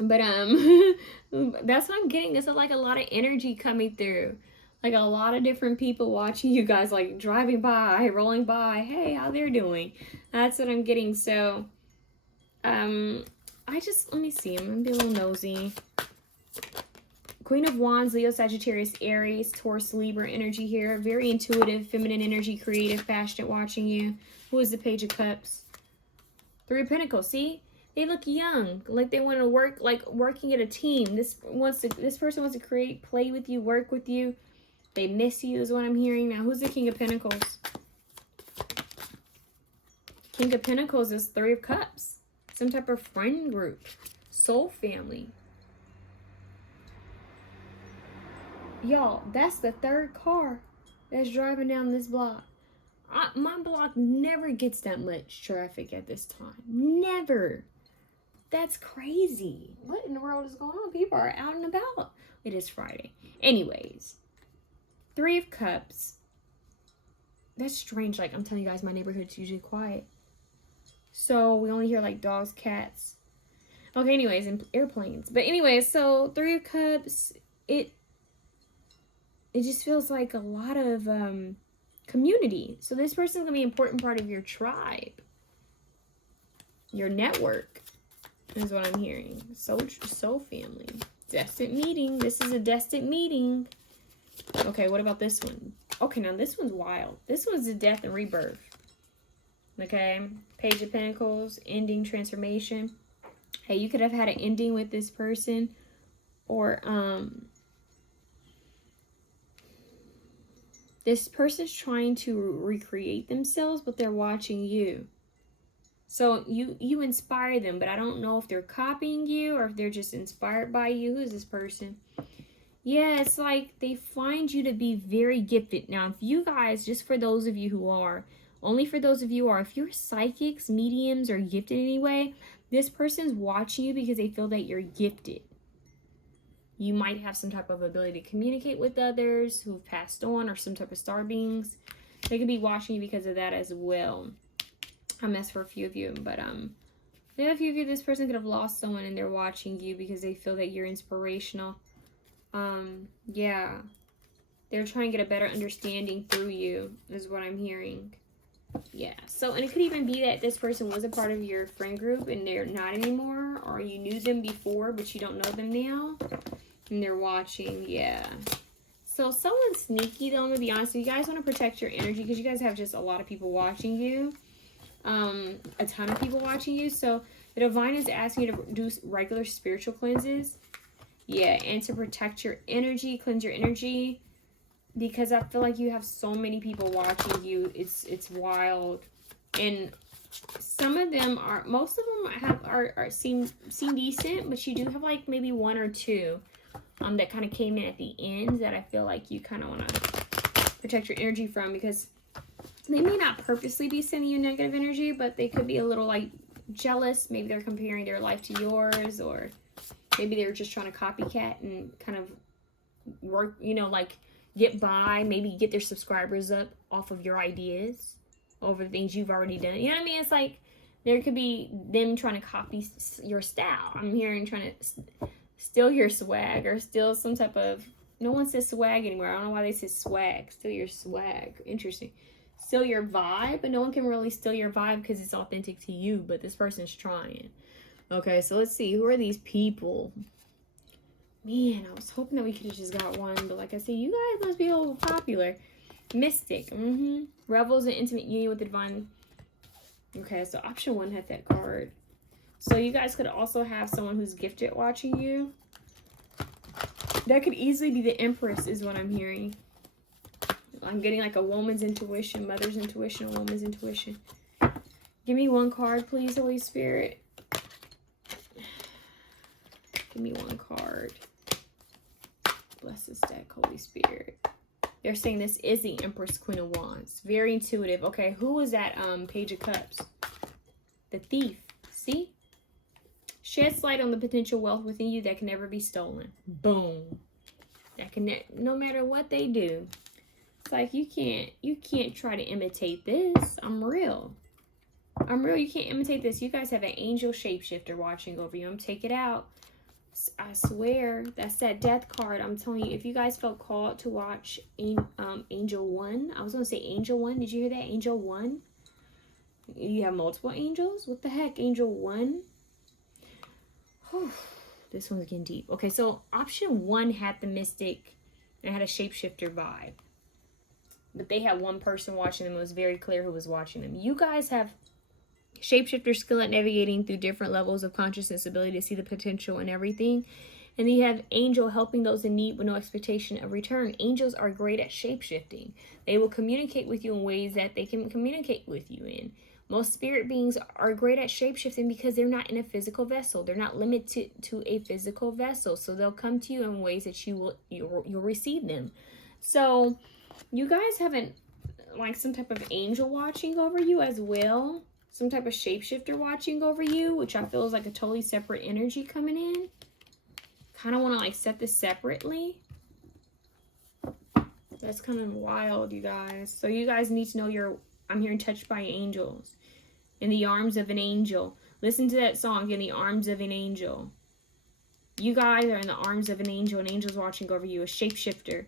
But that's what I'm getting. It's like a lot of energy coming through. Like a lot of different people watching you guys, like driving by, rolling by. Hey, how they're doing. That's what I'm getting. So, let me see. I'm going to be a little nosy. Queen of Wands, Leo, Sagittarius, Aries, Taurus, Libra energy here. Very intuitive, feminine energy, creative, passionate watching you. Who is the Page of Cups? 3 of Pentacles. See? They look young. Like they want to work, like working at a team. This person wants to create, play with you, work with you. They miss you is what I'm hearing. Now, who's the King of Pentacles? King of Pentacles is 3 of Cups. Some type of friend group. Soul family. Y'all, that's the 3rd car that's driving down this block. My block never gets that much traffic at this time. Never. That's crazy. What in the world is going on? People are out and about. It is Friday. Anyways, 3 of Cups. That's strange. Like, I'm telling you guys, my neighborhood's usually quiet. So we only hear like dogs, cats. Okay, anyways, and airplanes. But anyways, so 3 of Cups, it just feels like a lot of community. So this person's going to be an important part of your tribe. Your network is what I'm hearing. Soul family. Destined meeting. This is a destined meeting. Okay, what about this one? Okay, now this one's wild. This one's the death and rebirth. Okay, Page of Pentacles, ending, transformation. Hey, you could have had an ending with this person, or this person's trying to recreate themselves, but they're watching you. So you inspire them, but I don't know if they're copying you or if they're just inspired by you. Who is this person? Yeah, it's like they find you to be very gifted. Now, if you guys, just for those of you who are, Only for those of you are, if you're psychics, mediums, or gifted in any way, this person's watching you because they feel that you're gifted. You might have some type of ability to communicate with others who've passed on, or some type of star beings. They could be watching you because of that as well. That's for a few of you, but there are a few of you, this person could have lost someone and they're watching you because they feel that you're inspirational. Yeah. They're trying to get a better understanding through you, is what I'm hearing. Yeah. So, and it could even be that this person was a part of your friend group and they're not anymore, or you knew them before but you don't know them now, and they're watching. Yeah. So someone's sneaky though, I'm gonna be honest. You guys want to protect your energy because you guys have just a lot of people watching you. A ton of people watching you. So the divine is asking you to do regular spiritual cleanses. Yeah, and to protect your energy, cleanse your energy, because I feel like you have so many people watching you. It's wild. And some of them are, most of them seem decent, but you do have like maybe one or two that kind of came in at the end that I feel like you kind of want to protect your energy from, because they may not purposely be sending you negative energy, but they could be a little like jealous. Maybe they're comparing their life to yours, or maybe they're just trying to copycat and kind of work, you know, like get by, maybe get their subscribers up off of your ideas over the things you've already done. You know what I mean? It's like there could be them trying to copy your style. I'm hearing trying to steal your swag, or steal some type of, no one says swag anymore. I don't know why they say swag. Steal your swag. Interesting. Steal your vibe, but no one can really steal your vibe because it's authentic to you, but this person's trying. Okay, so let's see. Who are these people? Man, I was hoping that we could have just got one, but like I said, you guys must be a little popular. Mystic. Revels in intimate union with the divine. Okay, so option 1 had that card. So you guys could also have someone who's gifted watching you. That could easily be the Empress, is what I'm hearing. I'm getting like a woman's intuition, mother's intuition, a woman's intuition. Give me one card, please, Holy Spirit. Give me one card. Bless this deck, Holy Spirit. They're saying this is the Empress, Queen of Wands. Very intuitive. Okay, who was that Page of Cups? The Thief. See? Sheds light on the potential wealth within you that can never be stolen. Boom. That can, no matter what they do. It's like you can't try to imitate this. I'm real. You can't imitate this. You guys have an angel shapeshifter watching over you. Take it out. I swear, that's that death card. I'm telling you, if you guys felt called to watch Angel 1, I was going to say Angel 1. Did you hear that? Angel 1? You have multiple angels? What the heck? Angel 1? This one's getting deep. Okay, so option 1 had the mystic and had a shapeshifter vibe. But they had one person watching them. It was very clear who was watching them. You guys have shapeshifter skill at navigating through different levels of consciousness, ability to see the potential in everything. And then you have angel helping those in need with no expectation of return. Angels are great at shapeshifting. They will communicate with you in ways that they can communicate with you in. Most spirit beings are great at shapeshifting because they're not in a physical vessel. They're not limited to a physical vessel. So they'll come to you in ways that you'll receive them. So you guys have like some type of angel watching over you as well. Some type of shapeshifter watching over you, which I feel is like a totally separate energy coming in. Kind of want to like set this separately. That's kind of wild, you guys. So you guys need to know I'm hearing touched by angels. In the arms of an angel. Listen to that song, In the Arms of an Angel. You guys are in the arms of an angel. An angel's watching over you. A shapeshifter.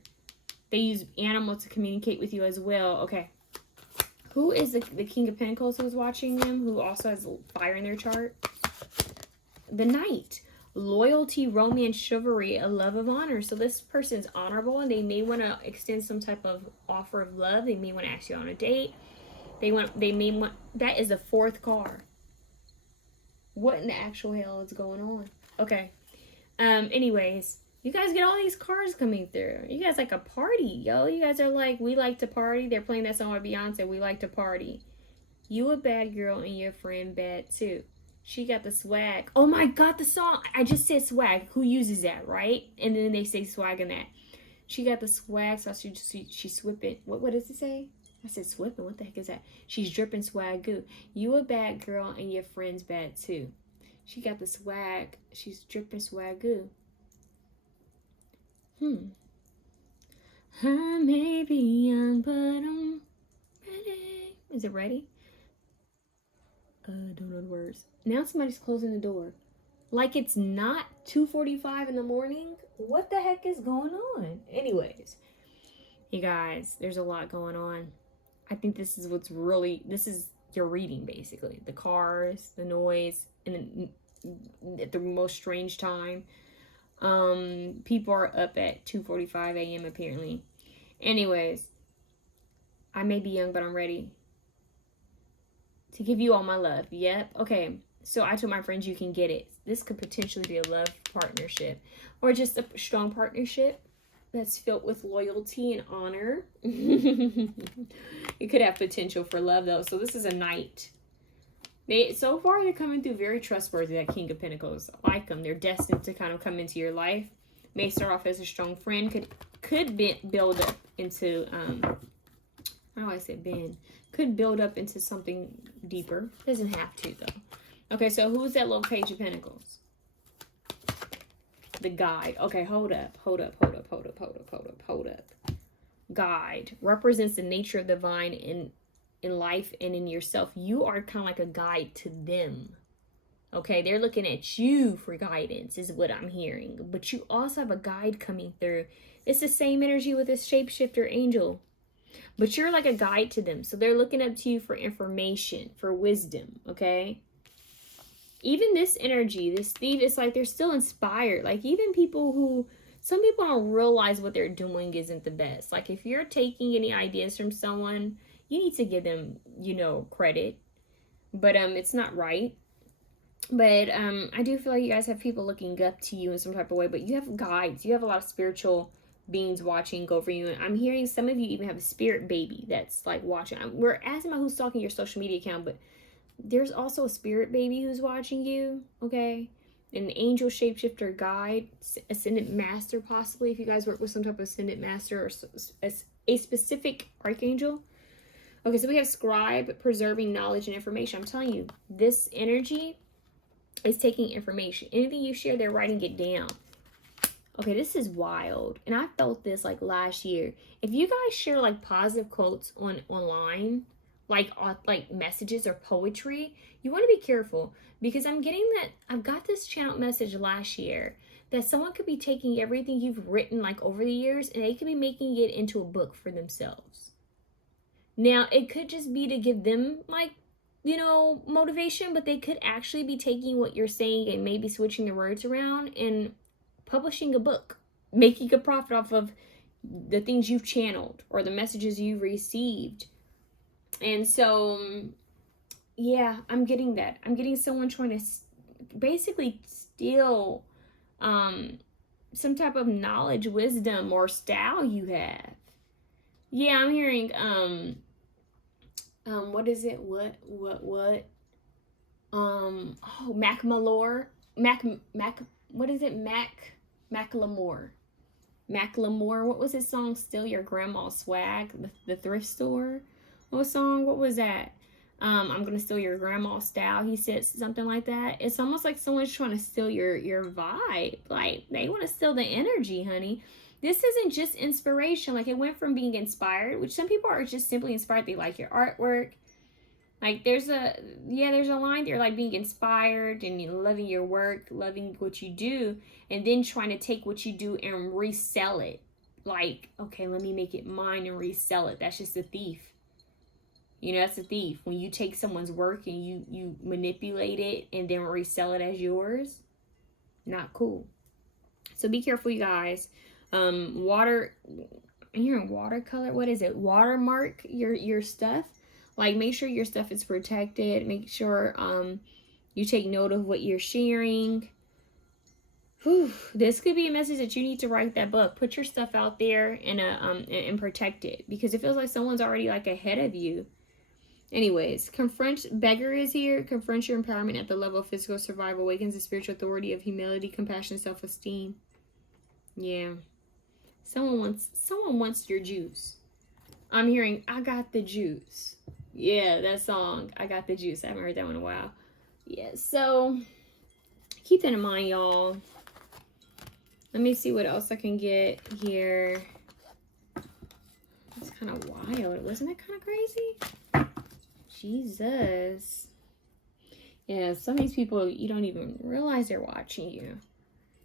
They use animals to communicate with you as well. Okay. Who is the King of Pentacles who's watching them? Who also has fire in their chart? The Knight. Loyalty, romance, chivalry, a love of honor. So this person's honorable, and they may want to extend some type of offer of love. They may want to ask you on a date. That is the 4th card. What in the actual hell is going on? Okay. Anyways, you guys get all these cards coming through. You guys like a party, yo. You guys are like, we like to party. They're playing that song with Beyonce, We Like to Party. You a bad girl and your friend bad too. She got the swag. Oh my God, the song. I just said swag. Who uses that, right? And then they say swag in that. She got the swag, so she's whipping. What does it say? I said swipping. What the heck is that? She's dripping swagoo. You a bad girl and your friend's bad too. She got the swag. She's dripping swagoo. I may be young, but I'm ready. Is it ready? Don't know the words. Now somebody's closing the door. Like it's not 2:45 in the morning. What the heck is going on? Anyways, you guys, there's a lot going on. I think this is what's really, this is your reading basically. The cars, the noise, and at the most strange time. People are up at 2:45 a.m. apparently. Anyways, I may be young, but I'm ready to give you all my love. Yep. Okay. So I told my friends you can get it. This could potentially be a love partnership or just a strong partnership that's filled with loyalty and honor. It could have potential for love though. So this is a knight. So far they're coming through very trustworthy, that King of Pentacles. I like them. They're destined to kind of come into your life. May start off as a strong friend. Could build up into how do I say bend? Could build up into something deeper. Doesn't have to though. Okay, so who's that little Page of Pentacles? The guide. Okay, hold up. Guide represents the nature of the divine in life and in yourself. You are kind of like a guide to them. Okay, they're looking at you for guidance is what I'm hearing. But you also have a guide coming through. It's the same energy with this shapeshifter angel. But you're like a guide to them. So they're looking up to you for information, for wisdom, okay? Even this energy, this thief, it's like they're still inspired. Like even people who, some people don't realize what they're doing isn't the best. Like if you're taking any ideas from someone, you need to give them, credit. But it's not right. But I do feel like you guys have people looking up to you in some type of way. But you have guides. You have a lot of spiritual beings watching over you. And I'm hearing some of you even have a spirit baby that's like watching. We're asking about who's stalking your social media account, but there's also a spirit baby who's watching you, okay? An angel shapeshifter guide, ascendant master possibly, if you guys work with some type of ascendant master or a specific archangel. Okay, so we have scribe, preserving knowledge and information. I'm telling you, this energy is taking information. Anything you share, they're writing it down. Okay, this is wild. And I felt this like last year. If you guys share like positive quotes online, like messages or poetry, you want to be careful, because I'm getting that I've got this channel message last year that someone could be taking everything you've written like over the years and they could be making it into a book for themselves. Now, it could just be to give them like, motivation, but they could actually be taking what you're saying and maybe switching the words around and publishing a book, making a profit off of the things you've channeled or the messages you've received. And so, yeah, I'm getting that. I'm getting someone trying to basically steal some type of knowledge, wisdom, or style you have. Yeah, I'm hearing, what is it? What? Macklemore. What is it? Macklemore. Macklemore. What was his song? Steal Your Grandma's Swag? The thrift store? What song? What was that? I'm gonna steal your grandma's style. He said something like that. It's almost like someone's trying to steal your vibe. Like they want to steal the energy, honey. This isn't just inspiration. Like it went from being inspired, which some people are just simply inspired. They like your artwork. Like there's a line there, like being inspired and loving your work, loving what you do, and then trying to take what you do and resell it. Like, okay, let me make it mine and resell it. That's just a thief. That's a thief. When you take someone's work and you manipulate it and then resell it as yours, not cool. So be careful, you guys. I'm hearing watercolor. What is it? Watermark your stuff. Like, make sure your stuff is protected. Make sure you take note of what you're sharing. Whew. This could be a message that you need to write that book. Put your stuff out there and protect it, because it feels like someone's already like ahead of you. Anyways, beggar is here. Confront your empowerment at the level of physical survival. Awakens the spiritual authority of humility, compassion, self-esteem. Yeah. Someone wants your juice. I'm hearing I Got the Juice. Yeah, that song, I Got the Juice. I haven't heard that one in a while. Yeah, so keep that in mind, y'all. Let me see what else I can get here. It's kind of wild. Wasn't that kind of crazy? Jesus. Yeah, some of these people, you don't even realize they're watching you.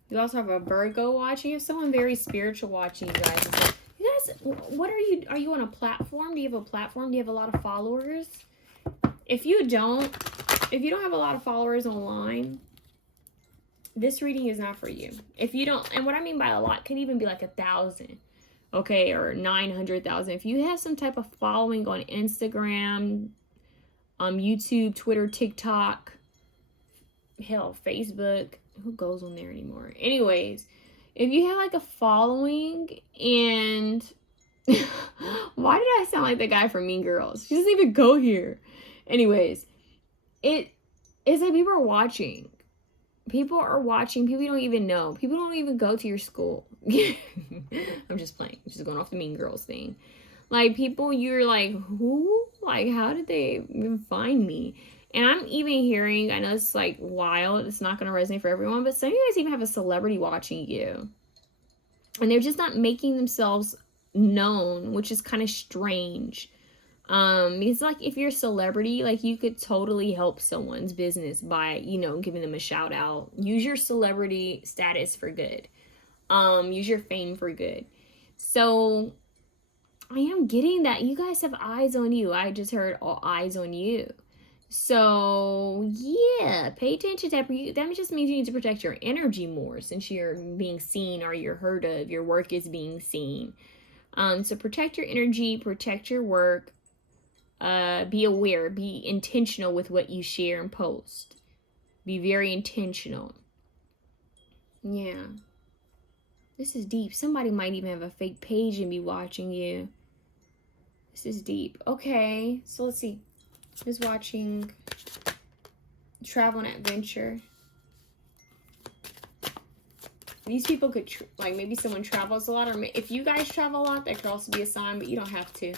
You also have a Virgo watching. You have someone very spiritual watching you guys. Like, you guys, what are you on a platform? Do you have a platform? Do you have a lot of followers? If you don't have a lot of followers online, this reading is not for you. If you don't, and what I mean by a lot, can even be like 1,000, okay, or 900,000. If you have some type of following on Instagram, YouTube, Twitter, TikTok, hell, Facebook, who goes on there anymore? Anyways, if you have like a following, and why did I sound like the guy from Mean Girls? She doesn't even go here. Anyways, it's like people are watching. People are watching. People you don't even know. People don't even go to your school. I'm just playing. I'm just going off the Mean Girls thing. Like, people, you're like, who? Like, how did they even find me? And I'm even hearing, I know it's like wild. It's not going to resonate for everyone. But some of you guys even have a celebrity watching you. And they're just not making themselves known, which is kind of strange. Because like if you're a celebrity, like you could totally help someone's business by, you know, giving them a shout out. Use your celebrity status for good. Use your fame for good. So I am getting that you guys have eyes on you. I just heard all eyes on you. So yeah, pay attention to that. That just means you need to protect your energy more, since you're being seen or you're heard of. Your work is being seen. So protect your energy, protect your work. Be aware, be intentional with what you share and post. Be very intentional. Yeah. This is deep. Somebody might even have a fake page and be watching you. This is deep. Okay, so let's see. Who's watching travel and adventure? These people could, like, maybe someone travels a lot, or if you guys travel a lot, that could also be a sign, but you don't have to.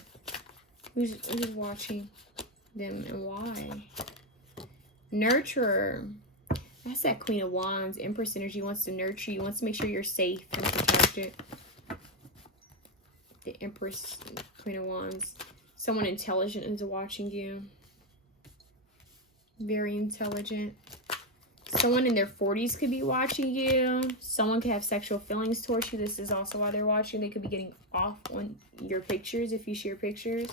Who's watching them and why? Nurturer. That's that Queen of Wands. Empress energy wants to nurture you. Wants to make sure you're safe and protected. The Empress, Queen of Wands. Someone intelligent is watching you. Very intelligent. Someone in their 40s could be watching you. Someone could have sexual feelings towards you. This is also why they're watching. They could be getting off on your pictures if you share pictures.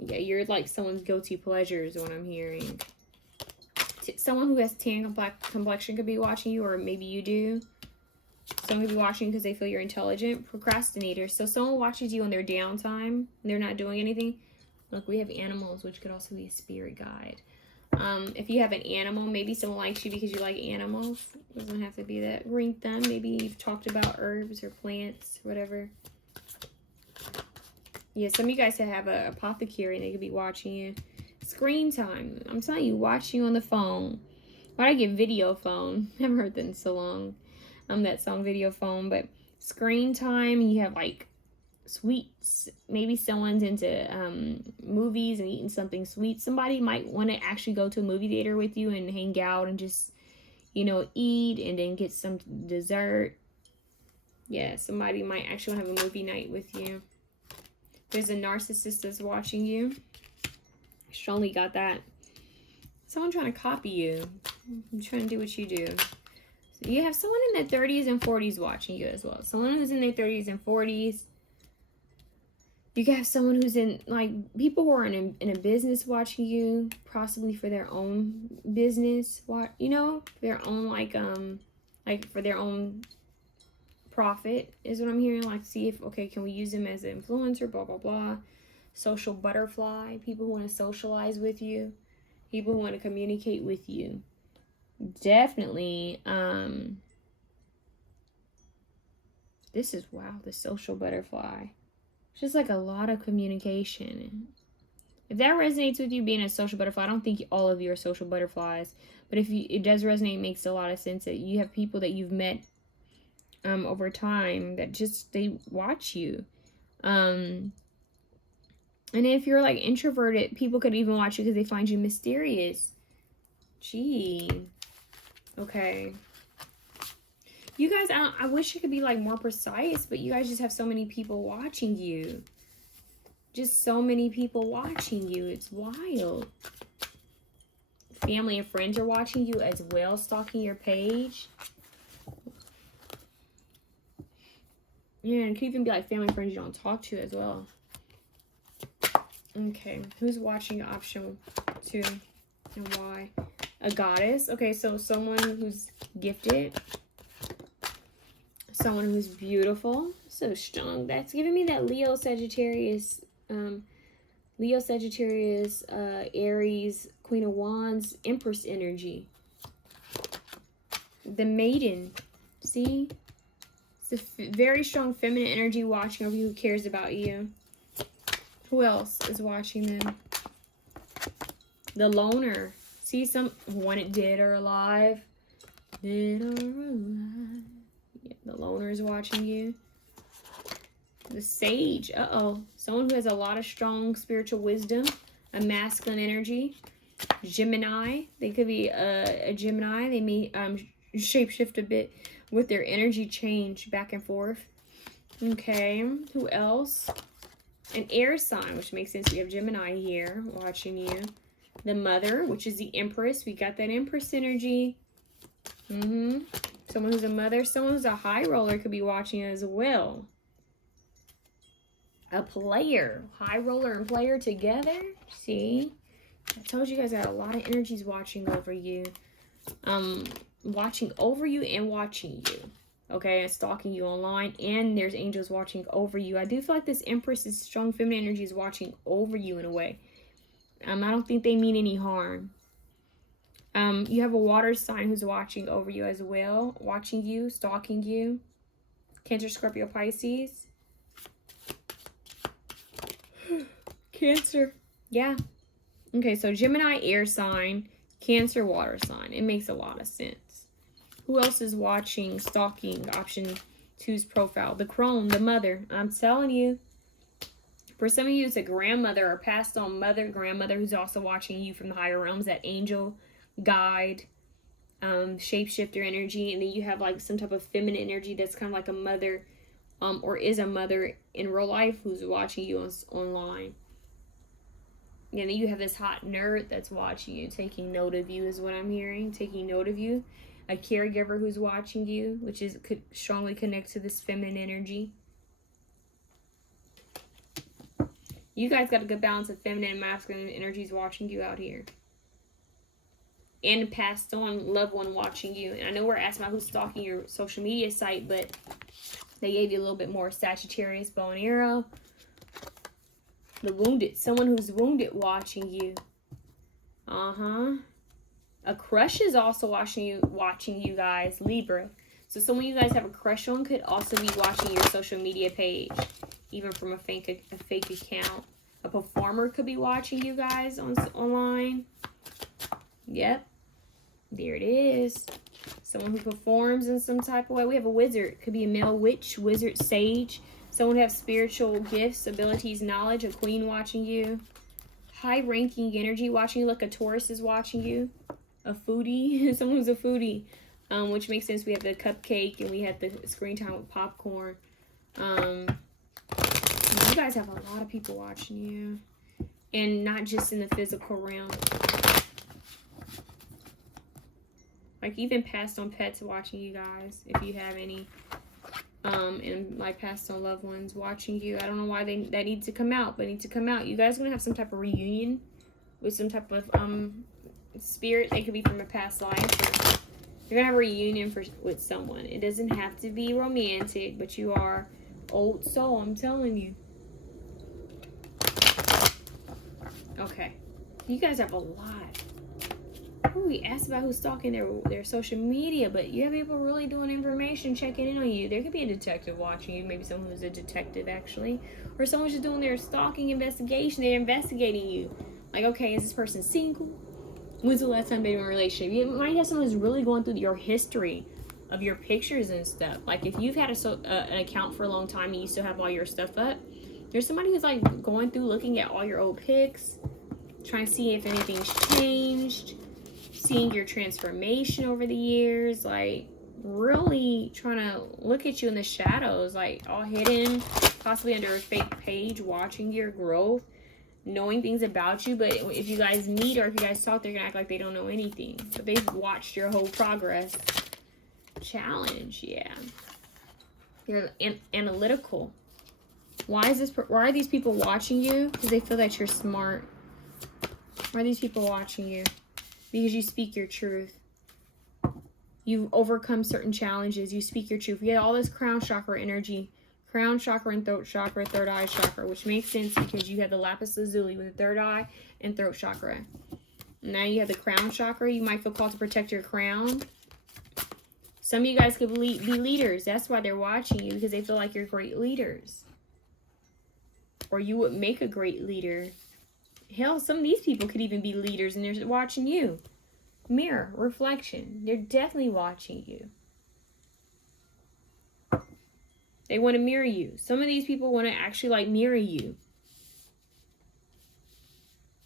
Yeah, you're like someone's guilty pleasure is what I'm hearing. Someone who has tan complexion could be watching you, or maybe you do. Someone could be watching because they feel you're intelligent. Procrastinator. So someone watches you on their downtime and they're not doing anything. Look, we have animals, which could also be a spirit guide. If you have an animal, maybe someone likes you because you like animals. It doesn't have to be that. Green thumb. Maybe you've talked about herbs or plants, whatever. Yeah, some of you guys have an apothecary and they could be watching you. Screen time. I'm telling you, watching you on the phone. Why'd I get video phone? I haven't heard that in so long. That song, video phone. But screen time, you have like sweets. Maybe someone's into movies and eating something sweet. Somebody might want to actually go to a movie theater with you and hang out and just, you know, eat and then get some dessert. Yeah, somebody might actually have a movie night with you. There's a narcissist that's watching you. Strongly got that. Someone trying to copy you. I'm trying to do what you do. So you have someone in their 30s and 40s watching you as well. Someone who's in their 30s and 40s. You can have someone who's in, like, people who are in a business watching you, possibly for their own business, you know, their own, like for their own profit is what I'm hearing. Like, see if, okay, can we use them as an influencer, blah, blah, blah. Social butterfly, people who want to socialize with you, people who want to communicate with you. Definitely, this is, wow, the social butterfly. Just like a lot of communication. If that resonates with you being a social butterfly, I don't think all of you are social butterflies, but if it does resonate, it makes a lot of sense that you have people that you've met over time that just, they watch you. And if you're like introverted, people could even watch you because they find you mysterious. Gee. Okay. You guys, I wish it could be like more precise, but you guys just have so many people watching you. Just so many people watching you. It's wild. Family and friends are watching you as well, stalking your page. Yeah, and it could even be like family and friends you don't talk to as well. Okay, who's watching option 2 and why? A goddess. Okay, so someone who's gifted. Someone who's beautiful. So strong. That's giving me that Leo, Sagittarius, Aries, Queen of Wands, Empress energy. The Maiden. See? It's a very strong feminine energy watching over you, who cares about you. Who else is watching them? The Loner. See, one dead or alive. Dead or alive. Yeah, the Loner is watching you. The Sage. Uh-oh. Someone who has a lot of strong spiritual wisdom. A masculine energy. Gemini. They could be a Gemini. They may shapeshift a bit with their energy change back and forth. Okay. Who else? An air sign, which makes sense. We have Gemini here watching you. The Mother, which is the Empress. We got that Empress energy. Someone who's a mother. Someone who's a high roller could be watching as well. A player. High roller and player together. See? I told you guys got a lot of energies watching over you. Watching over you and watching you. Okay, and stalking you online, and there's angels watching over you. I do feel like this Empress, this strong feminine energy, is watching over you in a way. I don't think they mean any harm. You have a water sign who's watching over you as well, watching you, stalking you. Cancer, Scorpio, Pisces. Cancer. Yeah. Okay, so Gemini, air sign, Cancer, water sign. It makes a lot of sense. Who else is watching, stalking, option 2's profile? The Crone, the Mother. I'm telling you. For some of you, it's a grandmother or passed on mother, grandmother who's also watching you from the higher realms. That angel, guide, shapeshifter energy. And then you have like some type of feminine energy that's kind of like a mother, or is a mother in real life who's watching you online. And then you have this hot nerd that's watching you, taking note of you is what I'm hearing. Taking note of you. A caregiver who's watching you, which could strongly connect to this feminine energy. You guys got a good balance of feminine and masculine energies watching you out here. And passed on loved one watching you. And I know we're asking about who's stalking your social media site, but they gave you a little bit more. Sagittarius, bow and arrow. The wounded. Someone who's wounded watching you. A crush is also watching you guys. Libra. So someone you guys have a crush on could also be watching your social media page, even from a fake account. A performer could be watching you guys online. Yep. There it is. Someone who performs in some type of way. We have a wizard. Could be a male witch, wizard, sage. Someone who has spiritual gifts, abilities, knowledge. A queen watching you. High-ranking energy watching you. Like a Taurus is watching you. A foodie. Someone who's a foodie. Which makes sense. We have the cupcake and we have the screen time with popcorn. You guys have a lot of people watching you. And not just in the physical realm. Like even passed on pets watching you guys, if you have any. And like passed on loved ones watching you. I don't know why that need to come out, but need to come out. You guys are going to have some type of reunion with some type of spirit. They could be from a past life. Or you're going to have a reunion with someone. It doesn't have to be romantic, but you are old soul, I'm telling you. Okay. You guys have a lot. Ooh, we asked about who's stalking their social media, but you have people really doing information, checking in on you. There could be a detective watching you, maybe someone who's a detective actually, or someone's just doing their stalking investigation. They're investigating you. Like, okay, is this person single? When's the last time they were in a relationship? You might have someone who's really going through your history of your pictures and stuff. Like if you've had an account for a long time and you still have all your stuff up, There's somebody who's like going through looking at all your old pics, trying to see if anything's changed, seeing your transformation over the years, like really trying to look at you in the shadows, like all hidden, possibly under a fake page, watching your growth, knowing things about you. But if you guys meet or if you guys talk, they're gonna act like they don't know anything, but they've watched your whole progress. Challenge, yeah. You're analytical. Why are these people watching you? Because they feel that you're smart. Why are these people watching you? Because you speak your truth. You've overcome certain challenges. You speak your truth. You have all this crown chakra energy. Crown chakra and throat chakra, third eye chakra, which makes sense because you have the lapis lazuli with the third eye and throat chakra. Now you have the crown chakra. You might feel called to protect your crown. Some of you guys could be leaders. That's why they're watching you, because they feel like you're great leaders. Or you would make a great leader. Hell, some of these people could even be leaders and they're watching you. Mirror, reflection. They're definitely watching you. They want to mirror you. Some of these people want to actually like mirror you.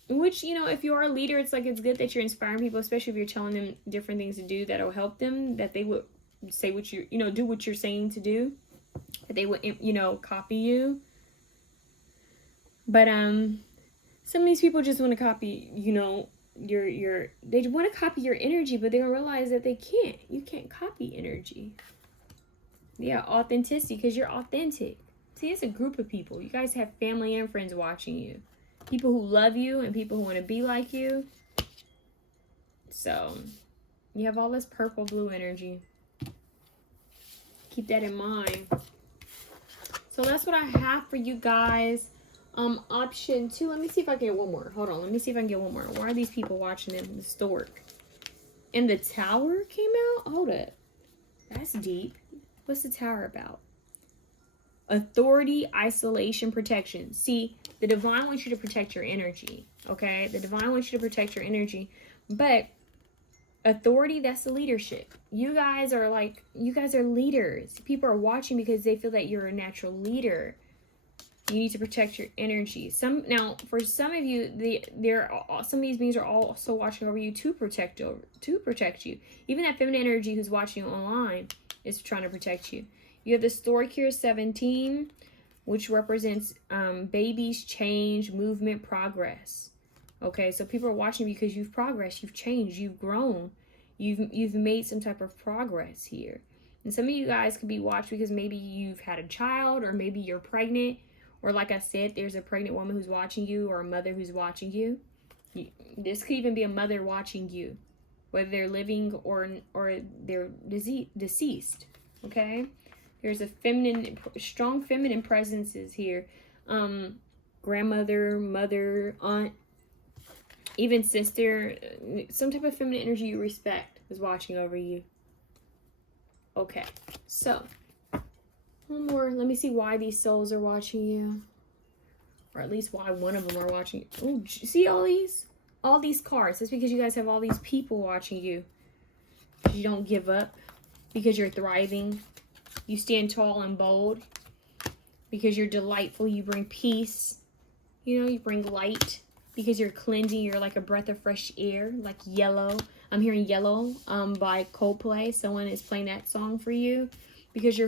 Which, you know, if you are a leader, it's like it's good that you're inspiring people, especially if you're telling them different things to do that'll help them, that they would say what you, you know, do what you're saying to do. That they would, you know, copy you. But some of these people just want to copy, you know, they want to copy your energy, but they don't realize that they can't. You can't copy energy. Yeah, authenticity, because you're authentic. See, it's a group of people. You guys have family and friends watching you. People who love you and people who want to be like you. So, you have all this purple blue energy. Keep that in mind. So, that's what I have for you guys. Option 2. Let me see if I can get one more. Hold on. Let me see if I can get one more. Why are these people watching in the stork? And the tower came out? Hold up. That's deep. What's the tower about? Authority, isolation, protection. See, the divine wants you to protect your energy. Okay? The divine wants you to protect your energy. But authority, that's the leadership. You guys are leaders. People are watching because they feel that you're a natural leader. You need to protect your energy. Now, for some of you, some of these beings are also watching over you to protect you. Even that feminine energy who's watching you online is trying to protect you. You have the stork here, 17, which represents babies, change, movement, progress. Okay, so people are watching because you've progressed, you've changed, you've grown, you've made some type of progress here. And some of you guys could be watched because maybe you've had a child, or maybe you're pregnant. Or like I said, there's a pregnant woman who's watching you, or a mother who's watching you. This could even be a mother watching you, whether they're living or they're deceased. Okay, there's a strong feminine presences here. Grandmother, mother, aunt, even sister. Some type of feminine energy you respect is watching over you. Okay, so. One more. Let me see why these souls are watching you. Or at least why one of them are watching you. Oh, see all these? All these cards. That's because you guys have all these people watching you. You don't give up. Because you're thriving. You stand tall and bold. Because you're delightful. You bring peace. You know, you bring light. Because you're cleansing. You're like a breath of fresh air. Like Yellow. I'm hearing Yellow by Coldplay. Someone is playing that song for you. Because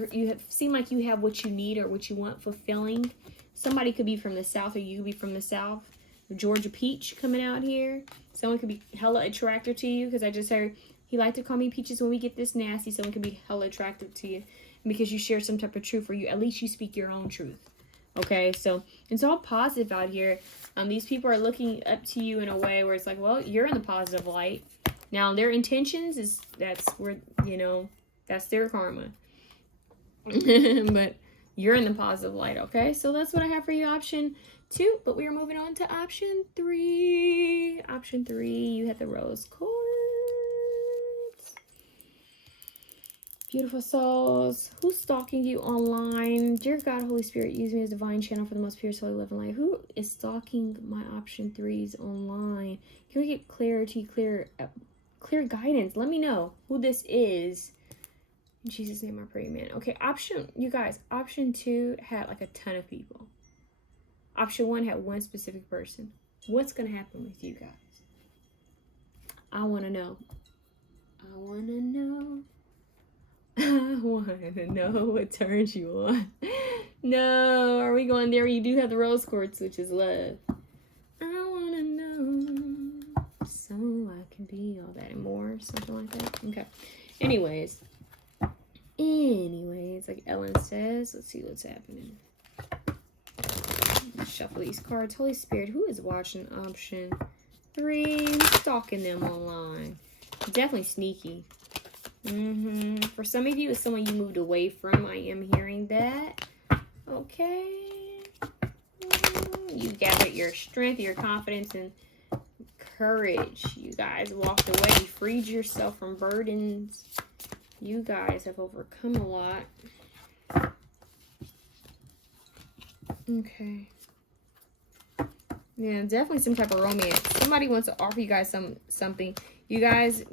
seem like you have what you need or what you want fulfilling. Somebody could be from the South, or you could be from the South. Georgia Peach coming out here. Someone could be hella attractive to you, because I just heard he liked to call me Peaches when we get this nasty. Someone could be hella attractive to you because you share some type of truth, or at least you speak your own truth. Okay, so it's all positive out here. These people are looking up to you in a way where it's like, well, you're in the positive light. Now their intentions that's where, you know, that's their karma. But you're in the positive light. Okay, so that's what I have for you, option 2. But we are moving on to option 3. Option 3, you had the rose quartz. Beautiful souls, who's stalking you online? Dear God, Holy Spirit, use me as divine channel for the most pure soul, love, and light. Who is stalking my option 3s online? Can we get clarity, clear guidance? Let me know who this is. In Jesus' name I pray, amen. Okay, you guys, option 2 had like a ton of people. Option 1 had one specific person. What's going to happen with you guys? I want to know. I want to know. I want to know what turns you on. No, are we going there? You do have the rose quartz, which is love. I want to know so I can be all that and more, something like that. Okay. Anyways, like Ellen says, let's see what's happening. Shuffle these cards. Holy Spirit, who is watching option 3? Who's stalking them online? Definitely sneaky. For some of you, it's someone you moved away from. I am hearing that. Okay. You gathered your strength, your confidence, and courage. You guys walked away. You freed yourself from burdens. You guys have overcome a lot. Okay. Yeah, definitely some type of romance. Somebody wants to offer you guys something. You guys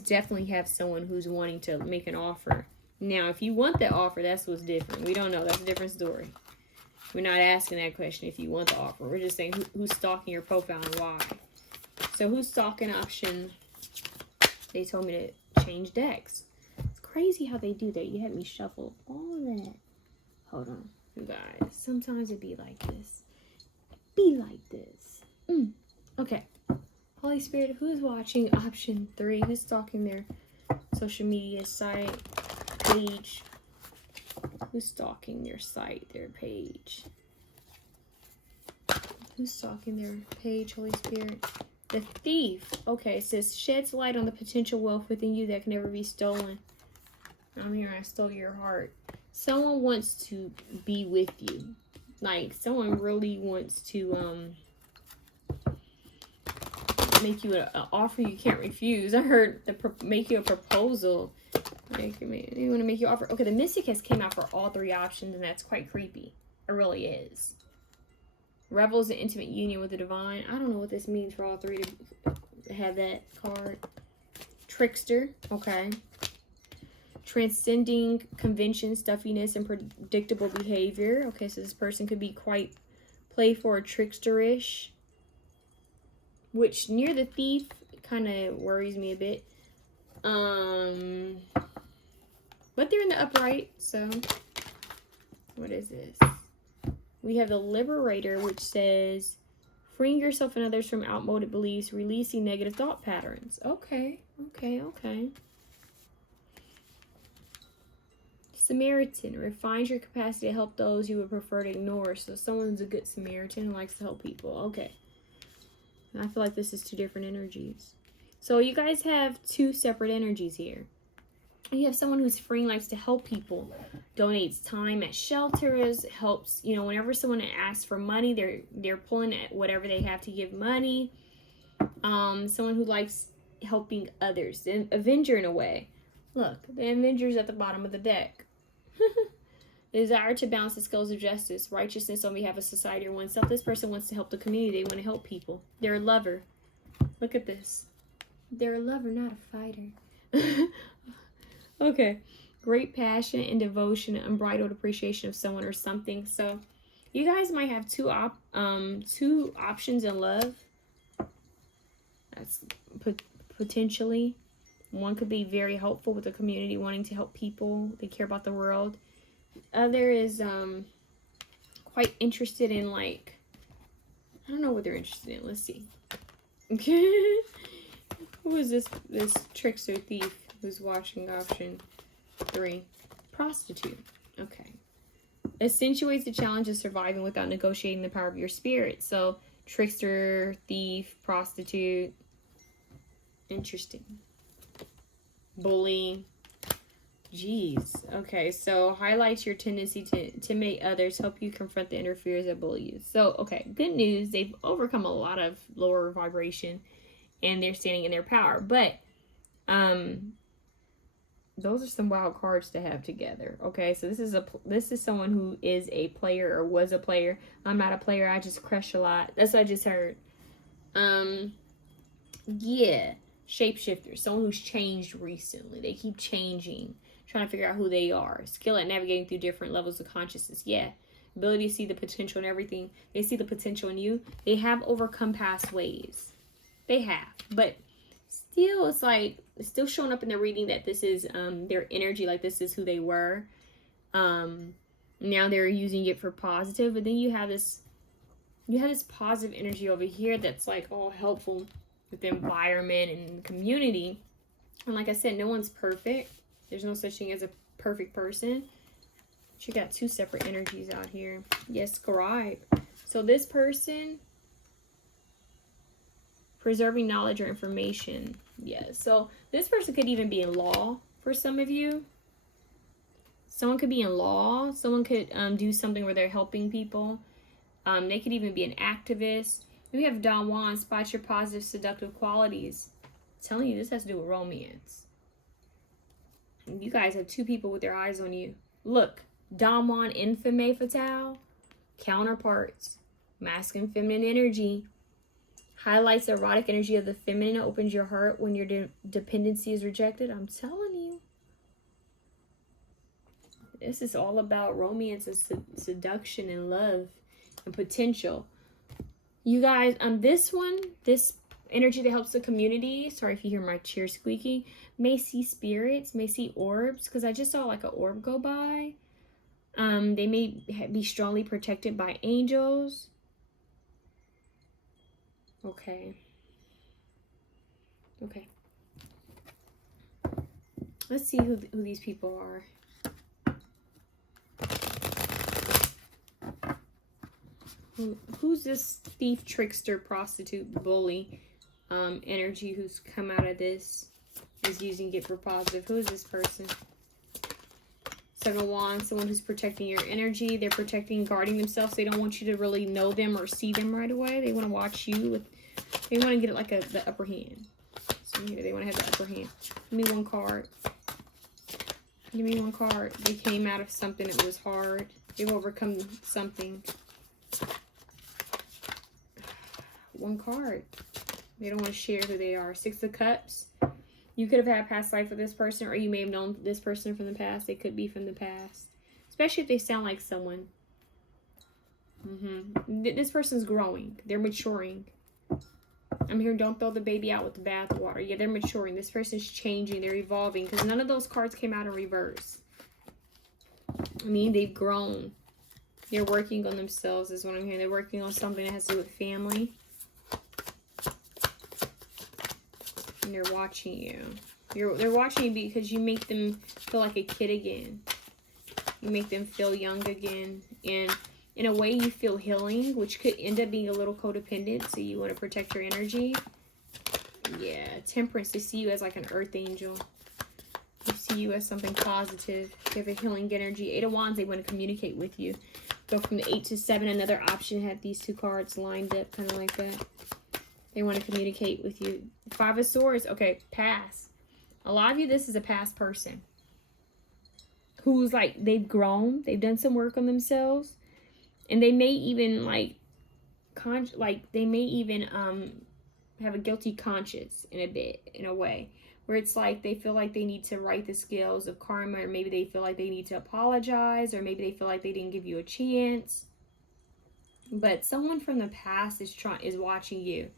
definitely have someone who's wanting to make an offer. Now, if you want that offer, that's what's different. We don't know. That's a different story. We're not asking that question if you want the offer. We're just saying who's stalking your profile and why. So who's stalking option? They told me to change decks. It's crazy how they do that. You had me shuffle all that. Hold on, you guys. Sometimes it be like this. Be like this. Okay. Holy Spirit, who's watching option 3? Who's stalking their social media site, page? Who's stalking their site, their page? Who's stalking their page, Holy Spirit? The Thief. Okay, it says, sheds light on the potential wealth within you that can never be stolen. I'm here, I stole your heart. Someone wants to be with you. Like, someone really wants to make you an offer you can't refuse. I heard make you a proposal. Like, they want to make you an offer. Okay, the Mystic has came out for all 3 options, and that's quite creepy. It really is. Revels in intimate union with the divine. I don't know what this means for all 3 to have that card. Trickster. Okay. Transcending convention, stuffiness, and predictable behavior. Okay, so this person could be quite playful or tricksterish, which near the Thief kind of worries me a bit. But they're in the upright, so what is this? We have the Liberator, which says freeing yourself and others from outmoded beliefs, releasing negative thought patterns. Okay. Samaritan refines your capacity to help those you would prefer to ignore. So someone's a good Samaritan and likes to help people. Okay. I feel like this is 2 different energies. So you guys have 2 separate energies here. You have someone who's free, likes to help people, donates time at shelters, helps, whenever someone asks for money, they're pulling at whatever they have to give money. Someone who likes helping others. An Avenger in a way. Look, the Avenger's at the bottom of the deck. Desire to balance the scales of justice, righteousness on behalf of society or oneself. This person wants to help the community. They want to help people. They're a lover. Look at this. They're a lover, not a fighter. Okay. Great passion and devotion, unbridled appreciation of someone or something. So you guys might have two options in love. That's potentially. One could be very helpful with the community, wanting to help people. They care about the world. Other is quite interested in, like, I don't know what they're interested in. Let's see. Okay. Who is this trickster thief who's watching option 3? Prostitute. Okay. Accentuates the challenge of surviving without negotiating the power of your spirit. So trickster, thief, prostitute. Interesting. Bully. Jeez. Okay, so highlights your tendency to intimidate others, help you confront the interferers that bully you. So, okay, good news. They've overcome a lot of lower vibration and they're standing in their power. But those are some wild cards to have together. Okay, so this is someone who is a player or was a player. I'm not a player. I just crush a lot. That's what I just heard. Yeah. Shapeshifter, someone who's changed recently. They keep changing, trying to figure out who they are. Skill at navigating through different levels of consciousness. Yeah. ability to see the potential in everything. They see the potential in you. They have overcome past ways. They have. But still, it's like, it's still showing up in the reading that this is their energy, like this is who they were. Now they're using it for positive, but then you have this positive energy over here that's like all helpful with the environment and the community. And like I said, no one's perfect. There's no such thing as a perfect person. She got two separate energies out here. Yes, scribe. So this person, preserving knowledge or information. Yes. So this person could even be in law for some of you. Someone could be in law. Someone could do something where they're helping people. They could even be an activist. We have Don Juan, spot your positive, seductive qualities. I'm telling you, this has to do with romance. You guys have two people with their eyes on you. Look, Don Juan, infame fatale, counterparts, masculine, feminine energy. Highlights the erotic energy of the feminine, opens your heart when your dependency is rejected. I'm telling you. This is all about romance and seduction and love and potential. You guys, this energy that helps the community, sorry if you hear my chair squeaking, may see spirits, may see orbs, because I just saw like an orb go by. They may be strongly protected by angels. Okay. Let's see who these people are. Who's this thief, trickster, prostitute, bully energy who's come out of this, is using it for positive? Who is this person? Seven of Wands, someone who's protecting your energy. They're protecting, guarding themselves. They don't want you to really know them or see them right away. They want to watch you. They want to get it like the upper hand. So here, they want to have the upper hand. Give me one card. Give me one card. They came out of something that was hard. They've overcome something. One card. They don't want to share who they are. Six of Cups. You could have had a past life with this person, or you may have known this person from the past. They could be from the past. Especially if they sound like someone. This person's growing. They're maturing. I'm here, don't throw the baby out with the bathwater. Yeah, they're maturing. This person's changing. They're evolving. Because none of those cards came out in reverse. I mean, they've grown. They're working on themselves is what I'm hearing. They're working on something that has to do with family. And they're watching you. They're watching you because you make them feel like a kid again. You make them feel young again. And in a way you feel healing, which could end up being a little codependent. So you want to protect your energy. Yeah, Temperance. They see you as like an earth angel. They see you as something positive. You have a healing energy. Eight of Wands, they want to communicate with you. Go from the 8 to 7. Another option, have these two cards lined up kind of like that. They want to communicate with you. Five of Swords. Okay, past. A lot of you, this is a past person. Who's like, they've grown. They've done some work on themselves. And they may even they may even have a guilty conscience in a way. Where it's like they feel like they need to right the scales of karma. Or maybe they feel like they need to apologize. Or maybe they feel like they didn't give you a chance. But someone from the past is watching you.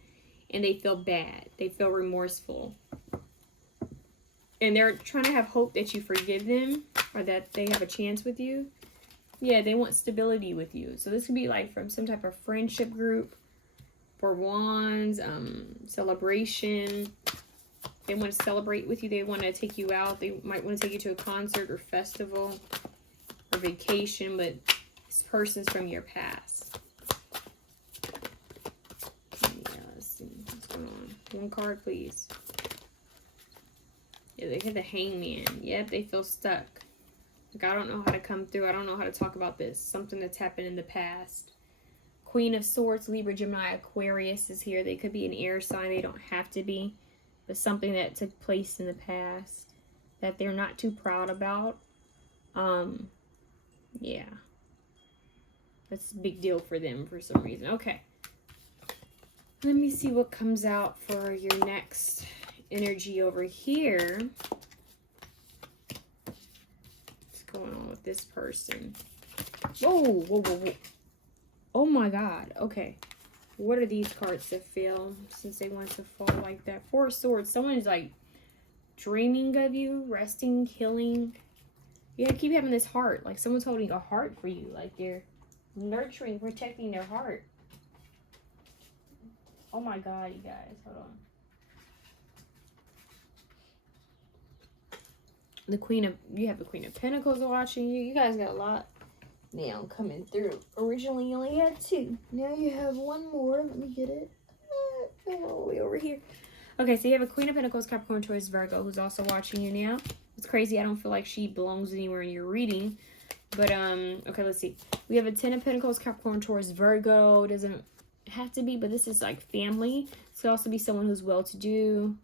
And they feel bad. They feel remorseful. And they're trying to have hope that you forgive them. Or that they have a chance with you. Yeah, they want stability with you. So this could be like from some type of friendship group. For Wands. Celebration. They want to celebrate with you. They want to take you out. They might want to take you to a concert or festival. Or vacation. But this person's from your past. One card, please. Yeah, they hit the Hangman. Yep, they feel stuck. Like, I don't know how to come through. I don't know how to talk about this. Something that's happened in the past. Queen of Swords, Libra, Gemini, Aquarius is here. They could be an air sign. They don't have to be. But something that took place in the past that they're not too proud about. Yeah. That's a big deal for them for some reason. Okay. Let me see what comes out for your next energy over here. What's going on with this person? Whoa, whoa, whoa, whoa. Oh my God. Okay. What are these cards that feel since they want to fall like that? Four of Swords. Someone is like dreaming of you, resting, healing. You gotta keep having this heart. Like someone's holding a heart for you. Like they're nurturing, protecting their heart. Oh my God, you guys. Hold on. You have the Queen of Pentacles watching you. You guys got a lot now coming through. Originally, you only had 2. Now you have 1 more. Let me get it. All the way over here. Okay, so you have a Queen of Pentacles, Capricorn, Taurus, Virgo, who's also watching you now. It's crazy. I don't feel like she belongs anywhere in your reading. But, okay, let's see. We have a 10 of Pentacles, Capricorn, Taurus, Virgo. Doesn't have to be, but this is like family. This could also be someone who's well-to-do.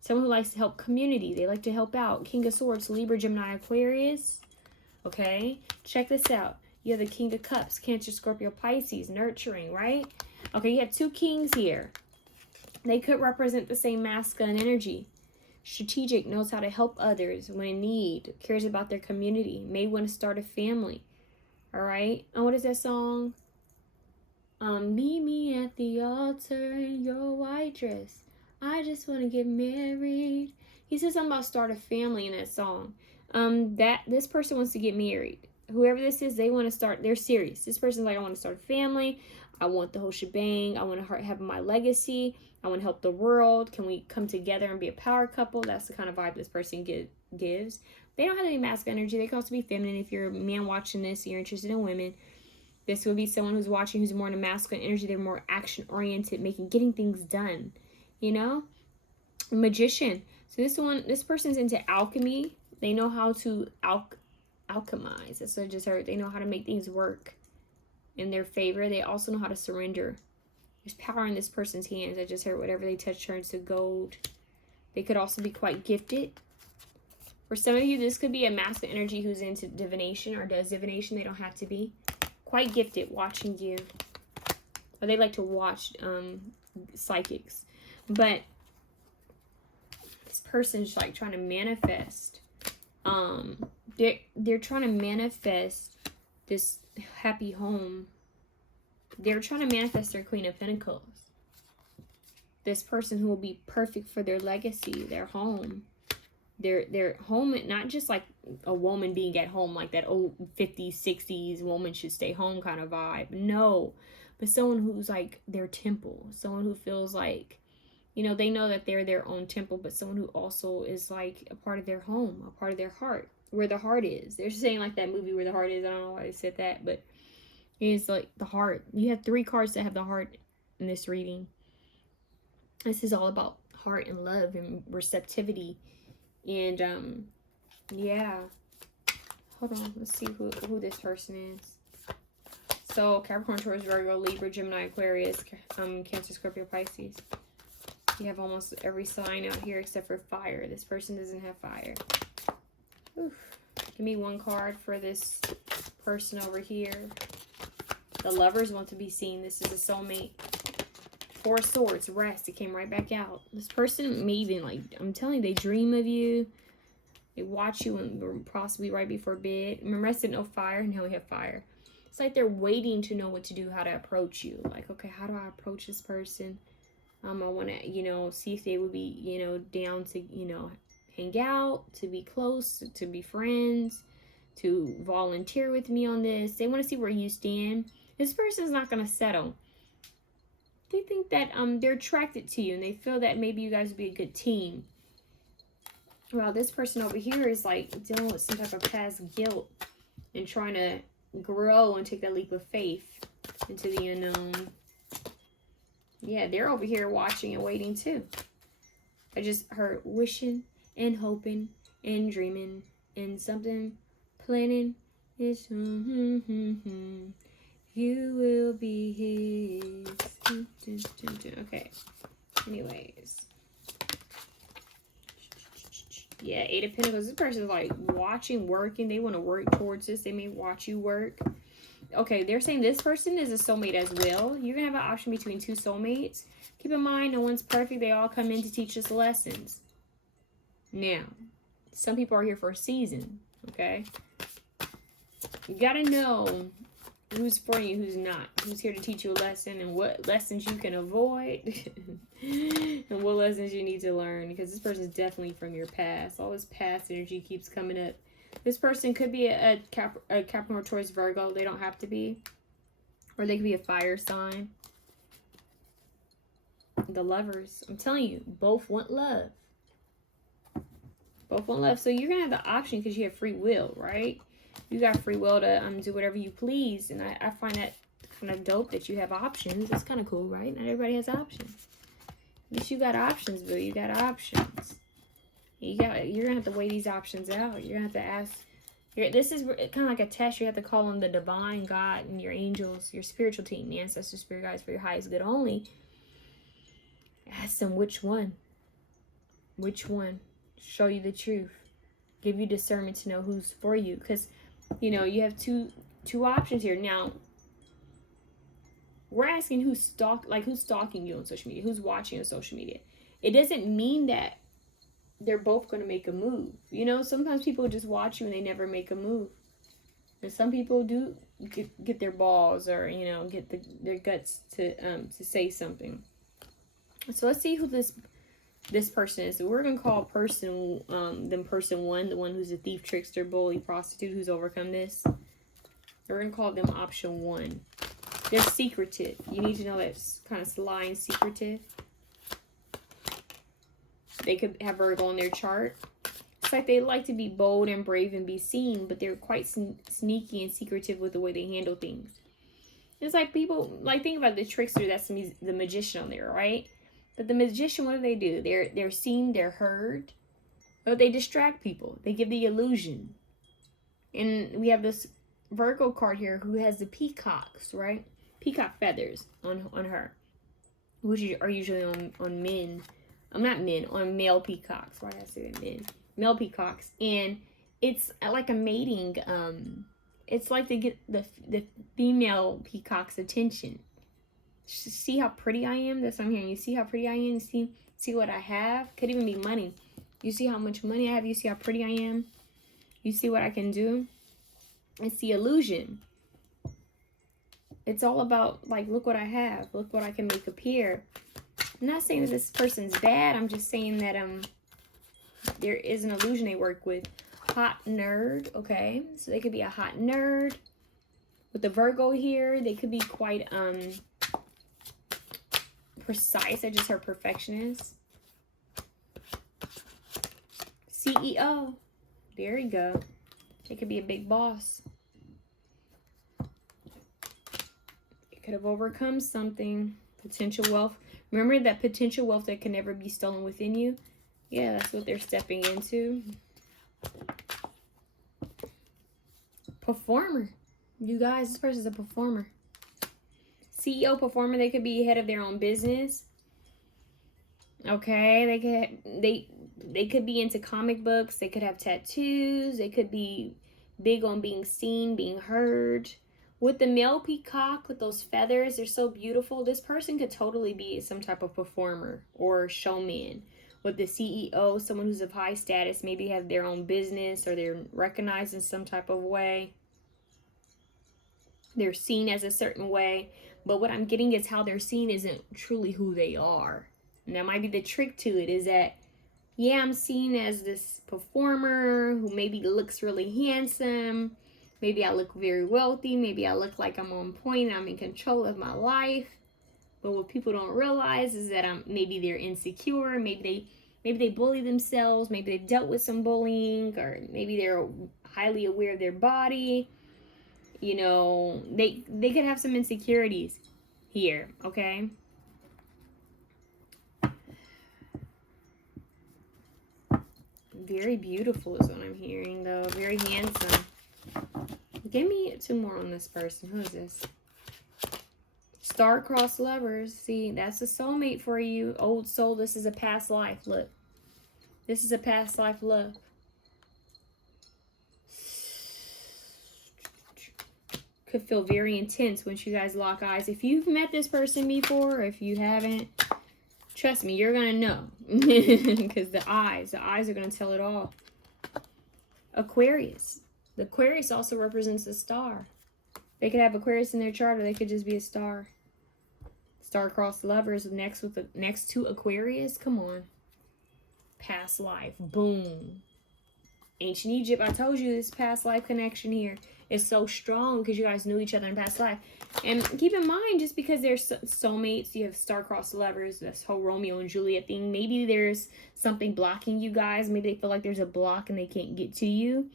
Someone who likes to help community. They like to help out. King of Swords, Libra, Gemini, Aquarius. Okay, check this out. You have the King of Cups, Cancer, Scorpio, Pisces, nurturing, right? Okay, you have 2 kings here. They could represent the same masculine energy. Strategic, knows how to help others when in need, cares about their community, may want to start a family. All right, and what is that song? Meet me at the altar in your white dress. I just want to get married. He says something about start a family in that song. This person wants to get married. Whoever this is, they want to start. They're serious. This person's like, I want to start a family. I want the whole shebang. I want to have my legacy. I want to help the world. Can we come together and be a power couple? That's the kind of vibe this person gives. They don't have any masculine energy. They can also be feminine. If you're a man watching this, you're interested in women. This would be someone who's watching who's more in a masculine energy. They're more action oriented, getting things done. You know, magician. So this person's into alchemy. They know how to alchemize. That's what I just heard. They know how to make things work in their favor. They also know how to surrender. There's power in this person's hands. I just heard whatever they touch turns to gold. They could also be quite gifted. For some of you, this could be a masculine energy who's into divination or does divination. They don't have to be. Quite gifted, watching you. Or they like to watch psychics. But this person's like trying to manifest. They're trying to manifest this happy home. They're trying to manifest their Queen of Pentacles. This person who will be perfect for their legacy, their home. Their home, not just like a woman being at home, like that old 50s, 60s woman should stay home kind of vibe. No, but someone who's like their temple. Someone who feels like, you know, they know that they're their own temple, but someone who also is like a part of their home, a part of their heart, where the heart is. They're saying like that movie Where the Heart Is. I don't know why they said that, but it's like the heart. You have 3 cards that have the heart in this reading. This is all about heart and love and receptivity. And yeah. Hold on. Let's see who this person is. So Capricorn, Taurus, Virgo, Libra, Gemini, Aquarius, Cancer, Scorpio, Pisces. You have almost every sign out here except for fire. This person doesn't have fire. Oof. Give me 1 card for this person over here. The lovers want to be seen. This is a soulmate. 4 of Swords, rest. It came right back out. This person may even, like, I'm telling you, they dream of you. They watch you and possibly right before bed. Remember, I said no fire. Now we have fire. It's like they're waiting to know what to do, how to approach you. Like, okay, how do I approach this person? I want to, you know, see if they would be, you know, down to, you know, hang out, to be close, to be friends, to volunteer with me on this. They want to see where you stand. This person's not going to settle. They think that they're attracted to you and they feel that maybe you guys would be a good team. Well, this person over here is like dealing with some type of past guilt and trying to grow and take that leap of faith into the unknown. Yeah, they're over here watching and waiting too. I just heard wishing and hoping and dreaming and something planning. It's you will be his. Okay. Anyways. Yeah, 8 of Pentacles. This person's like watching, working. They want to work towards this. They may watch you work. Okay, they're saying this person is a soulmate as well. You're going to have an option between 2 soulmates. Keep in mind, no one's perfect. They all come in to teach us lessons. Now, some people are here for a season, okay? You gotta know who's for you, who's not. Who's here to teach you a lesson, and what lessons you can avoid. And what lessons you need to learn. Because this person is definitely from your past. All this past energy keeps coming up. This person could be a Capricorn, Taurus, Virgo. They don't have to be. Or they could be a fire sign. The Lovers. I'm telling you, both want love. Both want love. So you're going to have the option because you have free will, right? You got free will to do whatever you please. And I find that kind of dope that you have options. It's kind of cool, right? Not everybody has options. At least you got options, Bill. You got options. You're going to have to weigh these options out. You're going to have to ask. This is kind of like a test. You have to call on the divine God and your angels, your spiritual team, the ancestors, spirit guides for your highest good only. Ask them which one. Which one? Show you the truth. Give you discernment to know who's for you. Because, you know, you have two options here. Now, we're asking who's stalking you on social media, who's watching on social media. It doesn't mean that they're both going to make a move. You know, sometimes people just watch you and they never make a move. And some people do get their balls or, you know, get their guts to say something. So let's see who this person is. So we're going to call person one, the one who's a thief, trickster, bully, prostitute, who's overcome this. We're going to call them option one. They're secretive. You need to know that's kind of sly and secretive. They could have Virgo in their chart. It's like they like to be bold and brave and be seen, but they're quite sneaky and secretive with the way they handle things. It's like people, like, think about the trickster, that's the magician on there, right? But the magician, what do? They're seen, they're heard, or they distract people. They give the illusion. And we have this Virgo card here who has the peacocks, right? Peacock feathers on her, which are usually on men. Not men, on male peacocks. Why did I say that? Men. Male peacocks. And it's like a mating, it's like to get the female peacock's attention. See how pretty I am? That's what I'm hearing. You see how pretty I am? You see what I have? Could even be money. You see how much money I have? You see how pretty I am? You see what I can do? It's the illusion. It's all about, like, look what I have. Look what I can make appear. I'm not saying that this person's bad. I'm just saying that there is an illusion they work with. Hot nerd, okay? So they could be a hot nerd. With the Virgo here, they could be quite precise. I just heard perfectionist. CEO. There you go. They could be a big boss. It could have overcome something. Potential wealth. Remember that potential wealth that can never be stolen within you? Yeah, that's what they're stepping into. Performer. You guys, this person's a performer. CEO, performer. They could be head of their own business. Okay, they could be into comic books. They could have tattoos. They could be big on being seen, being heard. With the male peacock, with those feathers, they're so beautiful. This person could totally be some type of performer or showman. With the CEO, someone who's of high status, maybe have their own business or they're recognized in some type of way. They're seen as a certain way. But what I'm getting is how they're seen isn't truly who they are. And that might be the trick to it, is that, yeah, I'm seen as this performer who maybe looks really handsome. Maybe I look very wealthy. Maybe I look like I'm on point and I'm in control of my life. But what people don't realize is that maybe they're insecure. Maybe they bully themselves. Maybe they've dealt with some bullying, or maybe they're highly aware of their body. You know, they could have some insecurities here, okay? Very beautiful is what I'm hearing, though. Very handsome. Give me 2 more on this person. Who is this? Star-crossed lovers. See, that's a soulmate for you. Old soul, this is a past life. Look. This is a past life love. Could feel very intense once you guys lock eyes. If you've met this person before, or if you haven't, trust me, you're going to know. Because the eyes are going to tell it all. Aquarius. The Aquarius also represents a star. They could have Aquarius in their chart, or they could just be a star. Star-crossed lovers next to Aquarius. Come on. Past life. Boom. Ancient Egypt. I told you this past life connection here is so strong because you guys knew each other in past life. And keep in mind, just because they're soulmates, you have star-crossed lovers, this whole Romeo and Juliet thing. Maybe there's something blocking you guys. Maybe they feel like there's a block and they can't get to you.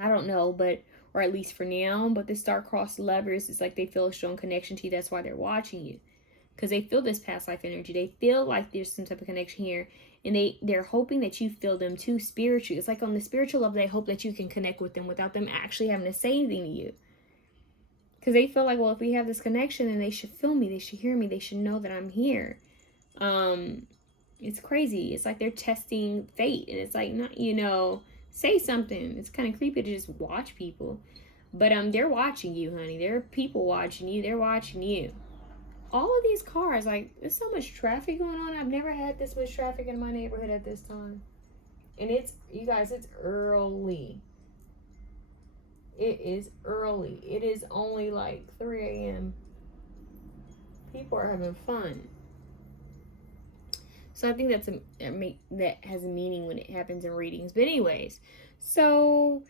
I don't know, but, or at least for now. But the star-crossed lovers, it's like they feel a strong connection to you. That's why they're watching you. Because they feel this past life energy. They feel like there's some type of connection here. And they're hoping that you feel them too spiritually. It's like on the spiritual level, they hope that you can connect with them without them actually having to say anything to you. Because they feel like, well, if we have this connection, then they should feel me. They should hear me. They should know that I'm here. It's crazy. It's like they're testing fate. And it's like, not, you know, say something. It's kind of creepy to just watch people. But they're watching you, honey. There are people watching you. They're watching you. All of these cars, like, there's so much traffic going on. I've never had this much traffic in my neighborhood at this time. And it's, you guys, it's early. It is early. It is only like 3 a.m. People are having fun. So I think that has a meaning when it happens in readings. But anyways, so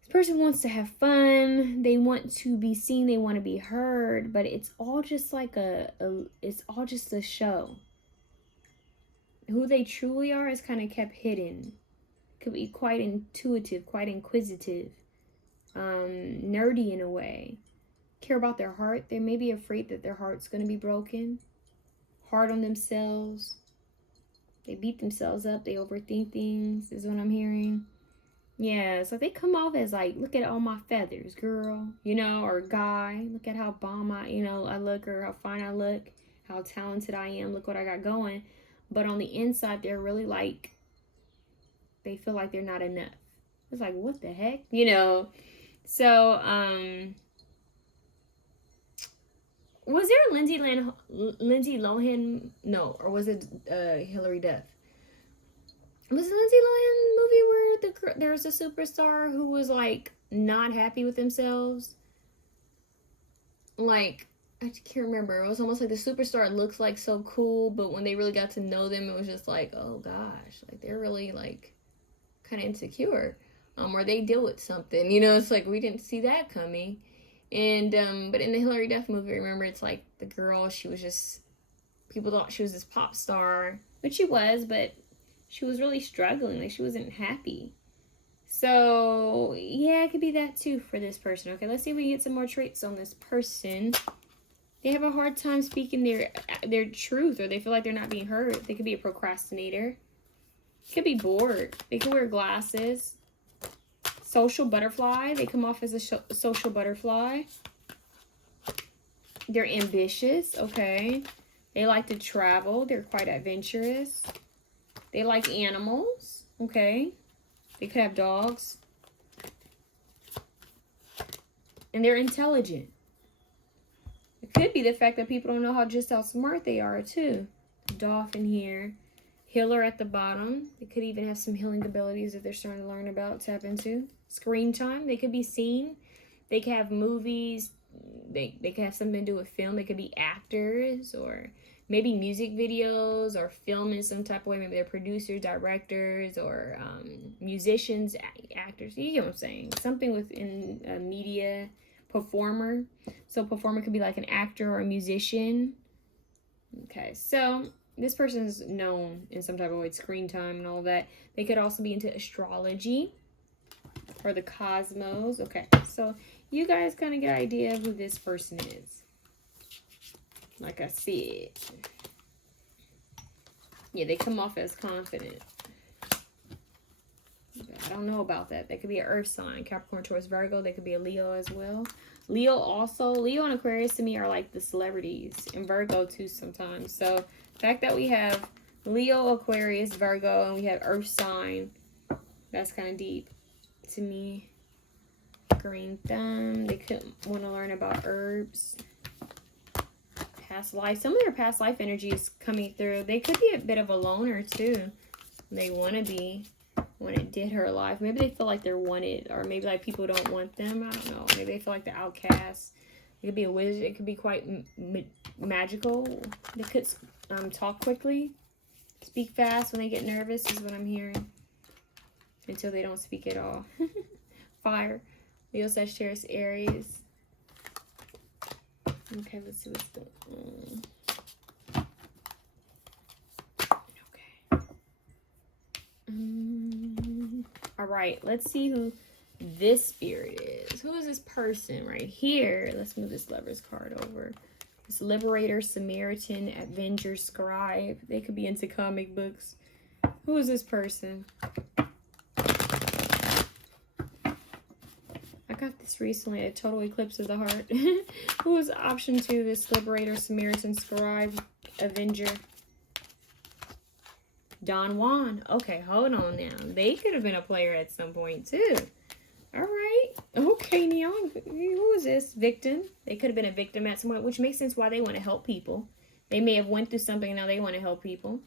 this person wants to have fun. They want to be seen. They want to be heard. But it's all just like it's all just a show. Who they truly are is kind of kept hidden. Could be quite intuitive, quite inquisitive, nerdy in a way. Care about their heart. They may be afraid that their heart's going to be broken. Hard on themselves. They beat themselves up. They overthink things, is what I'm hearing. Yeah, so they come off as like, look at all my feathers, girl, you know, or guy. Look at how bomb I look, or how fine I look, how talented I am. Look what I got going. But on the inside, they're really like, they feel like they're not enough. It's like, what the heck, you know? So, was there a Lindsay Lohan? No, or was it Hilary Duff? Was it Lindsay Lohan movie where there was a superstar who was like not happy with themselves? Like, I can't remember. It was almost like the superstar looks like so cool, but when they really got to know them, it was just like, oh gosh, like they're really like kind of insecure, or they deal with something. You know, it's like we didn't see that coming. And but in the Hilary Duff movie, remember, it's like the girl, she was just, people thought she was this pop star, which she was, but she was really struggling. Like, she wasn't happy. So, yeah, it could be that too for this person. Okay, let's see if we can get some more traits on this person. They have a hard time speaking their truth, or they feel like they're not being heard. They could be a procrastinator. Could be bored. They could wear glasses. Social butterfly. They come off as a social butterfly. They're ambitious. Okay. They like to travel. They're quite adventurous. They like animals. Okay. They could have dogs. And they're intelligent. It could be the fact that people don't know how smart they are too. Dolphin here. Healer at the bottom. They could even have some healing abilities that they're starting to learn about, tap into. Screen time. They could be seen. They could have movies. They could have something to do with film. They could be actors, or maybe music videos, or film in some type of way. Maybe they're producers, directors, or musicians, actors. You get what I'm saying? Something within media. Performer. So performer could be like an actor or a musician. Okay, so this person is known in some type of way, screen time and all that. They could also be into astrology or the cosmos. Okay, so you guys kind of get an idea of who this person is. Like I said. Yeah, they come off as confident. I don't know about that. They could be an earth sign, Capricorn, Taurus, Virgo. They could be a Leo as well. Leo and Aquarius to me are like the celebrities, and Virgo too sometimes. So the fact that we have Leo, Aquarius, Virgo, and we have earth sign, that's kind of deep to me. Green thumb. They could want to learn about herbs. Past life. Some of their past life energy is coming through. They could be a bit of a loner too. They want to be. when it did her life. Maybe they feel like they're wanted, or maybe like people don't want them. I don't know. Maybe they feel like the outcast. It could be a wizard. It could be quite magical. They could talk quickly, speak fast when they get nervous is what I'm hearing. Until they don't speak at all. Fire. Leo, Sagittarius, Aries. Okay, let's see what's going on. All right, let's see who this spirit is. Who is this person right here? Let's move this Lover's card over. This Liberator, Samaritan, Avenger, Scribe. They could be into comic books. Who is this person? I got this recently, a total eclipse of the heart. Who is option 2? This Liberator, Samaritan, Scribe, Avenger. Don Juan. Okay, hold on now. They could have been a player at some point too. All right. Okay, Neon. Who is this? Victim. They could have been a victim at some point, which makes sense why they want to help people. They may have went through something and now they want to help people.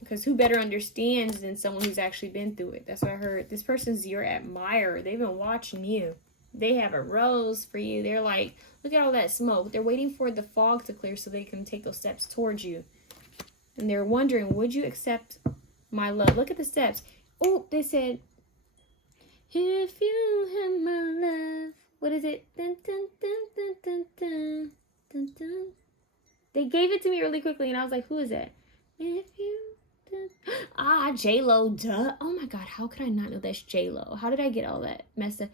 Because who better understands than someone who's actually been through it? That's what I heard. This person's your admirer. They've been watching you. They have a rose for you. They're like, look at all that smoke. They're waiting for the fog to clear so they can take those steps towards you. And they're wondering, would you accept my love? Look at the steps. Oh, they said, if you have my love. What is it? Dun, dun, dun, dun, dun, dun, dun, dun. They gave it to me really quickly, and I was like, who is that? If you... Ah, J-Lo, duh. Oh my God, how could I not know that's J-Lo? How did I get all that messed up?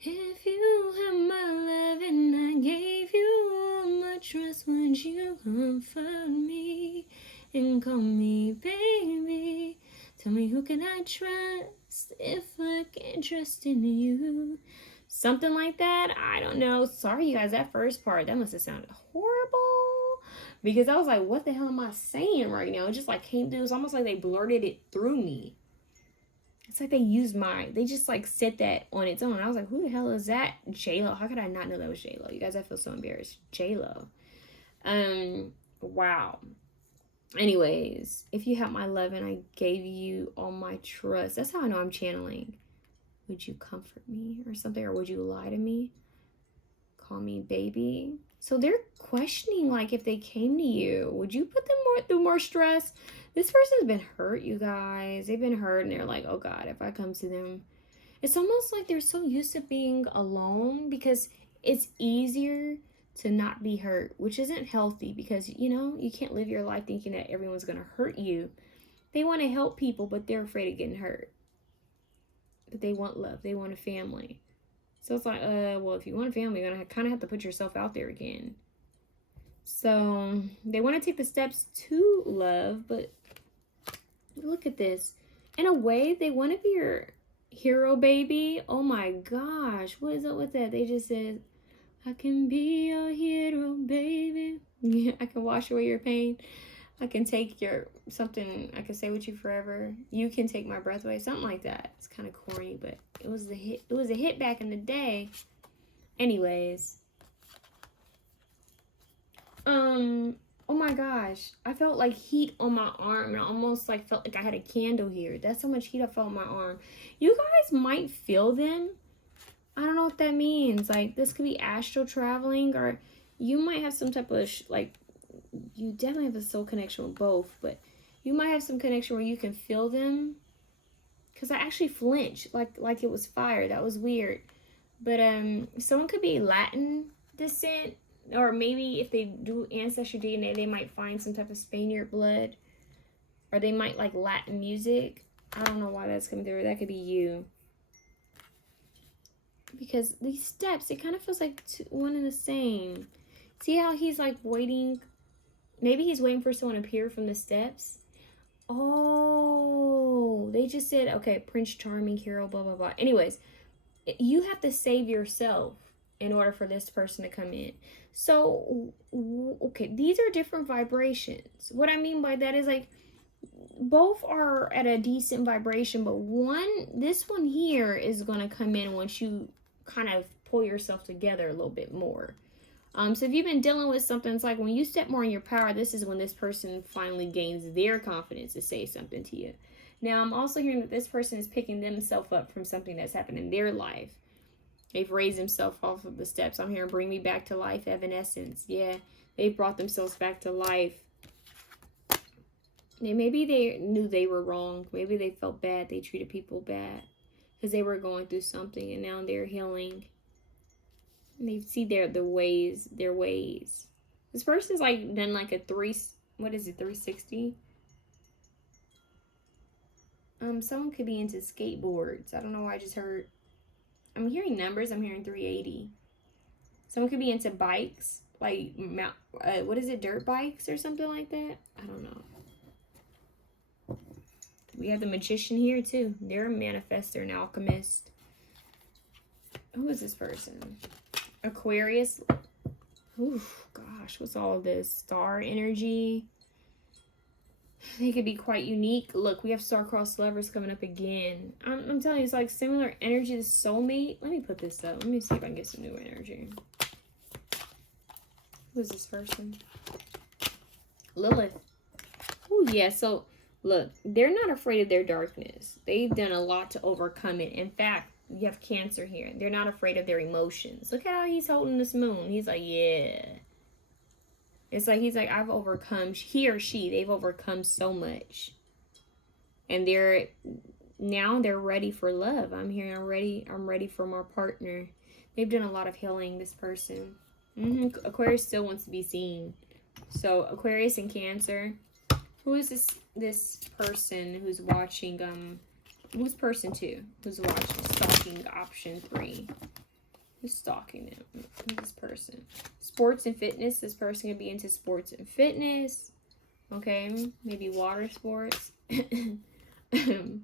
If you have my love and I gave you all my trust, would you comfort me and call me baby? Tell me, who can I trust if I can't trust in you? Something like that. I don't know. Sorry, you guys, that first part, that must have sounded horrible. Because I was like, what the hell am I saying right now? It just like came through. It's almost like they blurted it through me. It's like they just like said that on its own. I was like, who the hell is that? J-Lo. How could I not know that was J-Lo? You guys, I feel so embarrassed. J-Lo. Wow. Anyways, if you have my love and I gave you all my trust, that's how I know I'm channeling. Would you comfort me or something? Or would you lie to me? Call me baby. So they're questioning, like, if they came to you, would you put them through more stress? This person's been hurt, you guys. They've been hurt, and they're like, oh, God, if I come to them. It's almost like they're so used to being alone because it's easier to not be hurt, which isn't healthy because, you know, you can't live your life thinking that everyone's going to hurt you. They want to help people, but they're afraid of getting hurt. But they want love. They want a family. So it's like, well, if you want a family, you're going to kind of have to put yourself out there again. So they want to take the steps to love, but look at this. In a way, they want to be your hero baby. Oh my gosh. What is up with that? They just said, I can be your hero baby. Yeah, I can wash away your pain. I can take your something. I can stay with you forever. You can take my breath away. Something like that. It's kind of corny, but it was a hit. It was a hit back in the day. Anyways. Oh my gosh. I felt like heat on my arm. And I almost like felt like I had a candle here. That's how much heat I felt on my arm. You guys might feel them. I don't know what that means. Like, this could be astral traveling, or you might have some type of like, you definitely have a soul connection with both, but you might have some connection where you can feel them. Because I actually flinched like it was fire. That was weird. But someone could be Latin descent, or maybe if they do ancestry DNA, they might find some type of Spaniard blood, or they might like Latin music. I don't know why that's coming through. That could be you. Because these steps, it kind of feels like one and the same. See how he's like waiting? Maybe he's waiting for someone to appear from the steps. Oh, they just said, okay, Prince Charming, hero, blah, blah, blah. Anyways, you have to save yourself in order for this person to come in. So, okay, these are different vibrations. What I mean by that is like, both are at a decent vibration, but this one here is going to come in once you kind of pull yourself together a little bit more. So if you've been dealing with something, it's like when you step more in your power, this is when this person finally gains their confidence to say something to you. Now, I'm also hearing that this person is picking themselves up from something that's happened in their life. They've raised themselves off of the steps. I'm hearing bring me back to life, evanescence. Yeah, they've brought themselves back to life. Maybe they knew they were wrong. Maybe they felt bad. They treated people bad because they were going through something, and now they're healing. And they see their ways. This person's like done like a 360. Someone could be into skateboards. I don't know why I just heard. I'm hearing numbers. I'm hearing 380. Someone could be into bikes, like what is it, dirt bikes or something like that. I don't know. We have the magician here too. They're a manifestor, an alchemist. Who is this person? Aquarius. Oof, gosh, what's all this? Star energy. They could be quite unique. Look, we have star-crossed lovers coming up again. I'm telling you, it's like similar energy to soulmate. Let me put this up. Let me see if I can get some new energy. Who is this person? Lilith. Oh, yeah. So, look, they're not afraid of their darkness. They've done a lot to overcome it. In fact, you have Cancer here. They're not afraid of their emotions. Look how he's holding this moon. He's like, yeah. It's like, he's like, I've overcome, he or she, they've overcome so much. And they're ready for love. I'm here, I'm ready for my partner. They've done a lot of healing, this person. Aquarius still wants to be seen. So, Aquarius and Cancer. Who is this person who's watching, who's person 2? Who's watching stalking option 3? Who's stalking them? Who's this person? Sports and fitness. This person could be into sports and fitness. Okay, maybe water sports. They could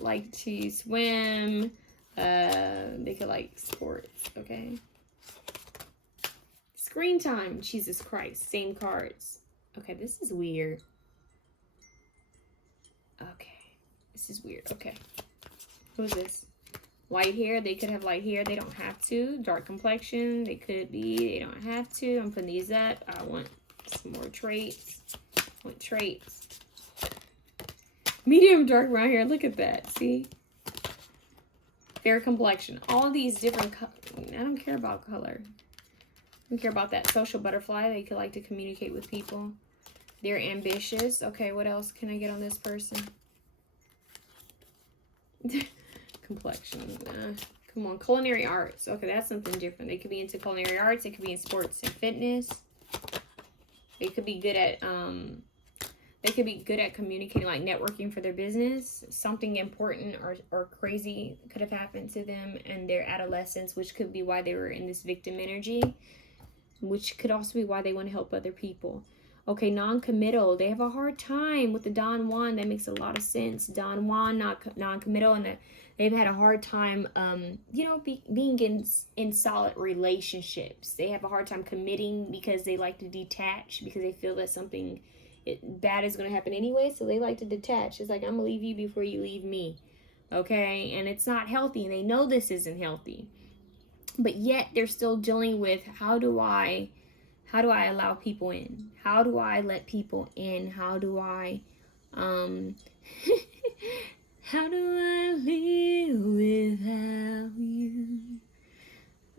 like to swim. They could like sports. Okay. Screen time. Jesus Christ. Same cards. Okay, this is weird. Okay, this is weird. Okay, who's this? Light hair. They could have light hair. They don't have to. Dark complexion. They could be. They don't have to. I'm putting these up. I want some more traits. I want traits. Medium dark brown hair. Look at that. See? Fair complexion. All these different colors. I don't care about color. I don't care about that. Social butterfly. They could like to communicate with people. They're ambitious. Okay, what else can I get on this person? Complexion. Come on, culinary arts. Okay, that's something different. They could be into culinary arts. They could be in sports and fitness. They could be good at communicating, like networking for their business. Something important or crazy could have happened to them in their adolescence, which could be why they were in this victim energy, which could also be why they want to help other people. Okay, non-committal. They have a hard time with the Don Juan. That makes a lot of sense. Don Juan, non-committal, and they've had a hard time, being in solid relationships. They have a hard time committing because they like to detach because they feel that something bad is going to happen anyway. So they like to detach. It's like, I'm going to leave you before you leave me. Okay, and it's not healthy. And they know this isn't healthy. But yet they're still dealing with, how do I allow people in? How do I let people in? How do I, how do I live without you?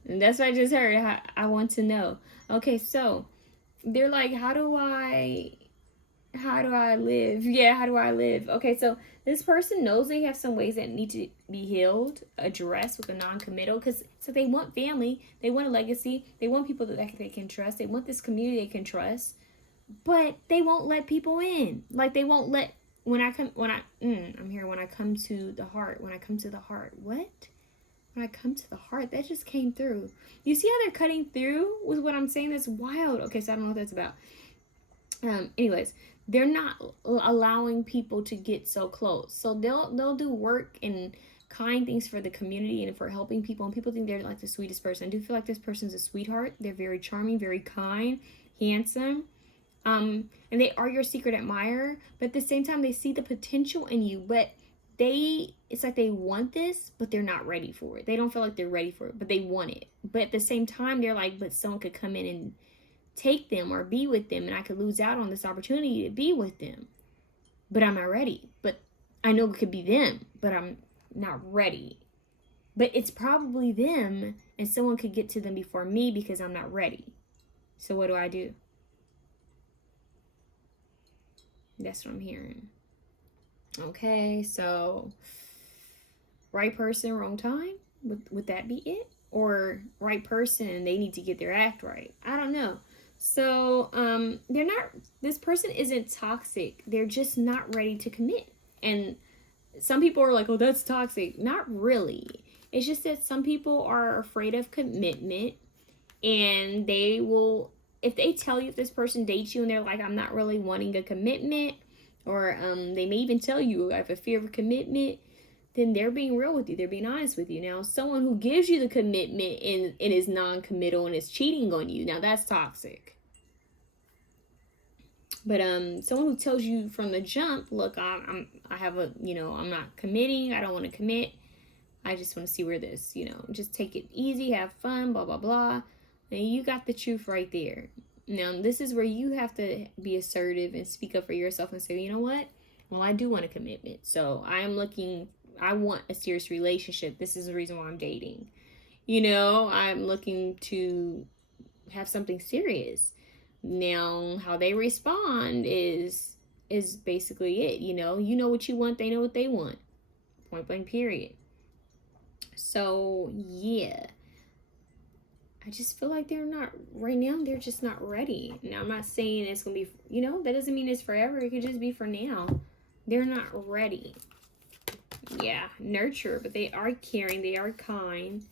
And that's what I just heard. I want to know. Okay, so they're like, how do I live? Yeah, how do I live? Okay, so this person knows they have some ways that need to be healed, addressed with a non-committal, so they want family, they want a legacy, they want people that they can trust, they want this community they can trust, but they won't let people in. Like, they won't let, when I come to the heart, what? When I come to the heart, that just came through. You see how they're cutting through with what I'm saying? That's wild. Okay, so I don't know what that's about. Anyways, they're not allowing people to get so close. So they'll do work and kind things for the community and for helping people. And people think they're like the sweetest person. I do feel like this person's a sweetheart. They're very charming, very kind, handsome. And they are your secret admirer. But at the same time, they see the potential in you. But it's like they want this, but they're not ready for it. They don't feel like they're ready for it, but they want it. But at the same time, they're like, but someone could come in and take them or be with them, and I could lose out on this opportunity to be with them. But I'm not ready. But I know it could be them, but I'm not ready. But it's probably them, and someone could get to them before me because I'm not ready. So what do? That's what I'm hearing. Okay, so right person, wrong time? Would that be it? Or right person, they need to get their act right? I don't know. So they're not, this person isn't toxic. They're just not ready to commit. And some people are like, oh, that's toxic. Not really. It's just that some people are afraid of commitment, and they will, if they tell you, if this person dates you and they're like, I'm not really wanting a commitment, or they may even tell you I have a fear of commitment, then they're being real with you. They're being honest with you. Now, someone who gives you the commitment and is non-committal and is cheating on you, now that's toxic. But someone who tells you from the jump, look, I have a, I'm not committing. I don't want to commit. I just want to see where this, just take it easy, have fun, blah, blah, blah. And you got the truth right there. Now, this is where you have to be assertive and speak up for yourself and say, you know what? Well, I do want a commitment. So I want a serious relationship. This is the reason why I'm dating. I'm looking to have something serious. Now, how they respond is basically it. You know what you want, they know what they want. Point blank, period. So, yeah. I just feel like they're not, right now, they're just not ready. Now, I'm not saying it's going to be, that doesn't mean it's forever. It could just be for now. They're not ready. Yeah, nurture, but they are caring. They are kind.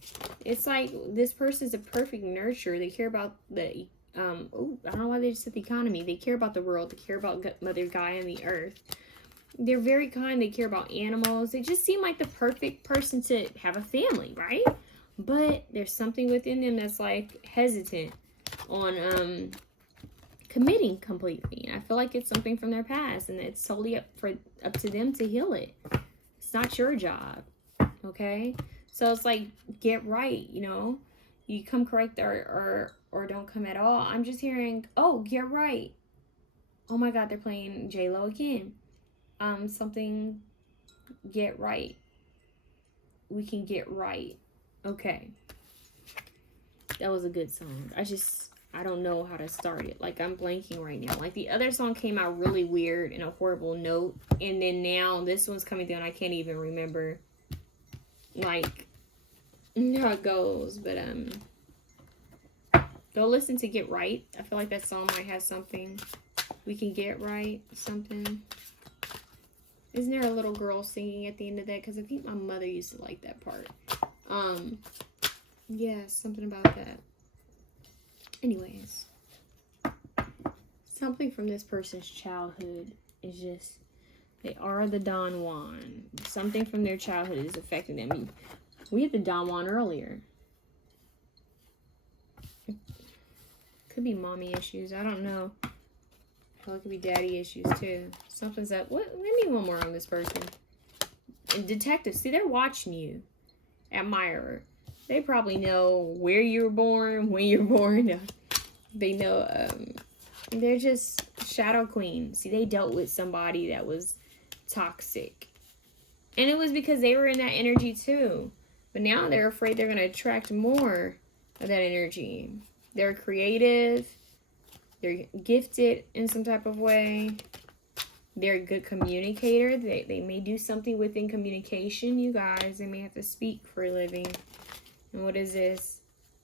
It's like this person's a perfect nurturer. They care about the, I don't know why they just said the economy. They care about the world. They care about Mother Gaia and the earth. They're very kind. They care about animals. They just seem like the perfect person to have a family, right? But there's something within them that's like hesitant on committing completely. And I feel like it's something from their past, and it's totally up to them to heal it. It's not your job, okay? So it's like, get right, You come correct or don't come at all. I'm just hearing, oh, get right. Oh my God, they're playing J-Lo again. Something, get right. We can get right. Okay. That was a good song. I don't know how to start it. Like, I'm blanking right now. Like, the other song came out really weird in a horrible note. And then now this one's coming through and I can't even remember, like, how it goes. But, go listen to Get Right. I feel like that song might have something. We can get right. Something. Isn't there a little girl singing at the end of that? Because I think my mother used to like that part. Yeah, something about that. Anyways, something from this person's childhood is just, they are the Don Juan. Something from their childhood is affecting them. We had the Don Juan earlier. Could be mommy issues. I don't know. Well, it could be daddy issues too. Something's up. What? Let me one more on this person. And detectives, see, they're watching you. Admirer. They probably know where you were born, when you were born. They know, they're just shadow queen. See, they dealt with somebody that was toxic. And it was because they were in that energy too. But now they're afraid they're going to attract more of that energy. They're creative. They're gifted in some type of way. They're a good communicator. They may do something within communication, you guys. They may have to speak for a living. And what is this?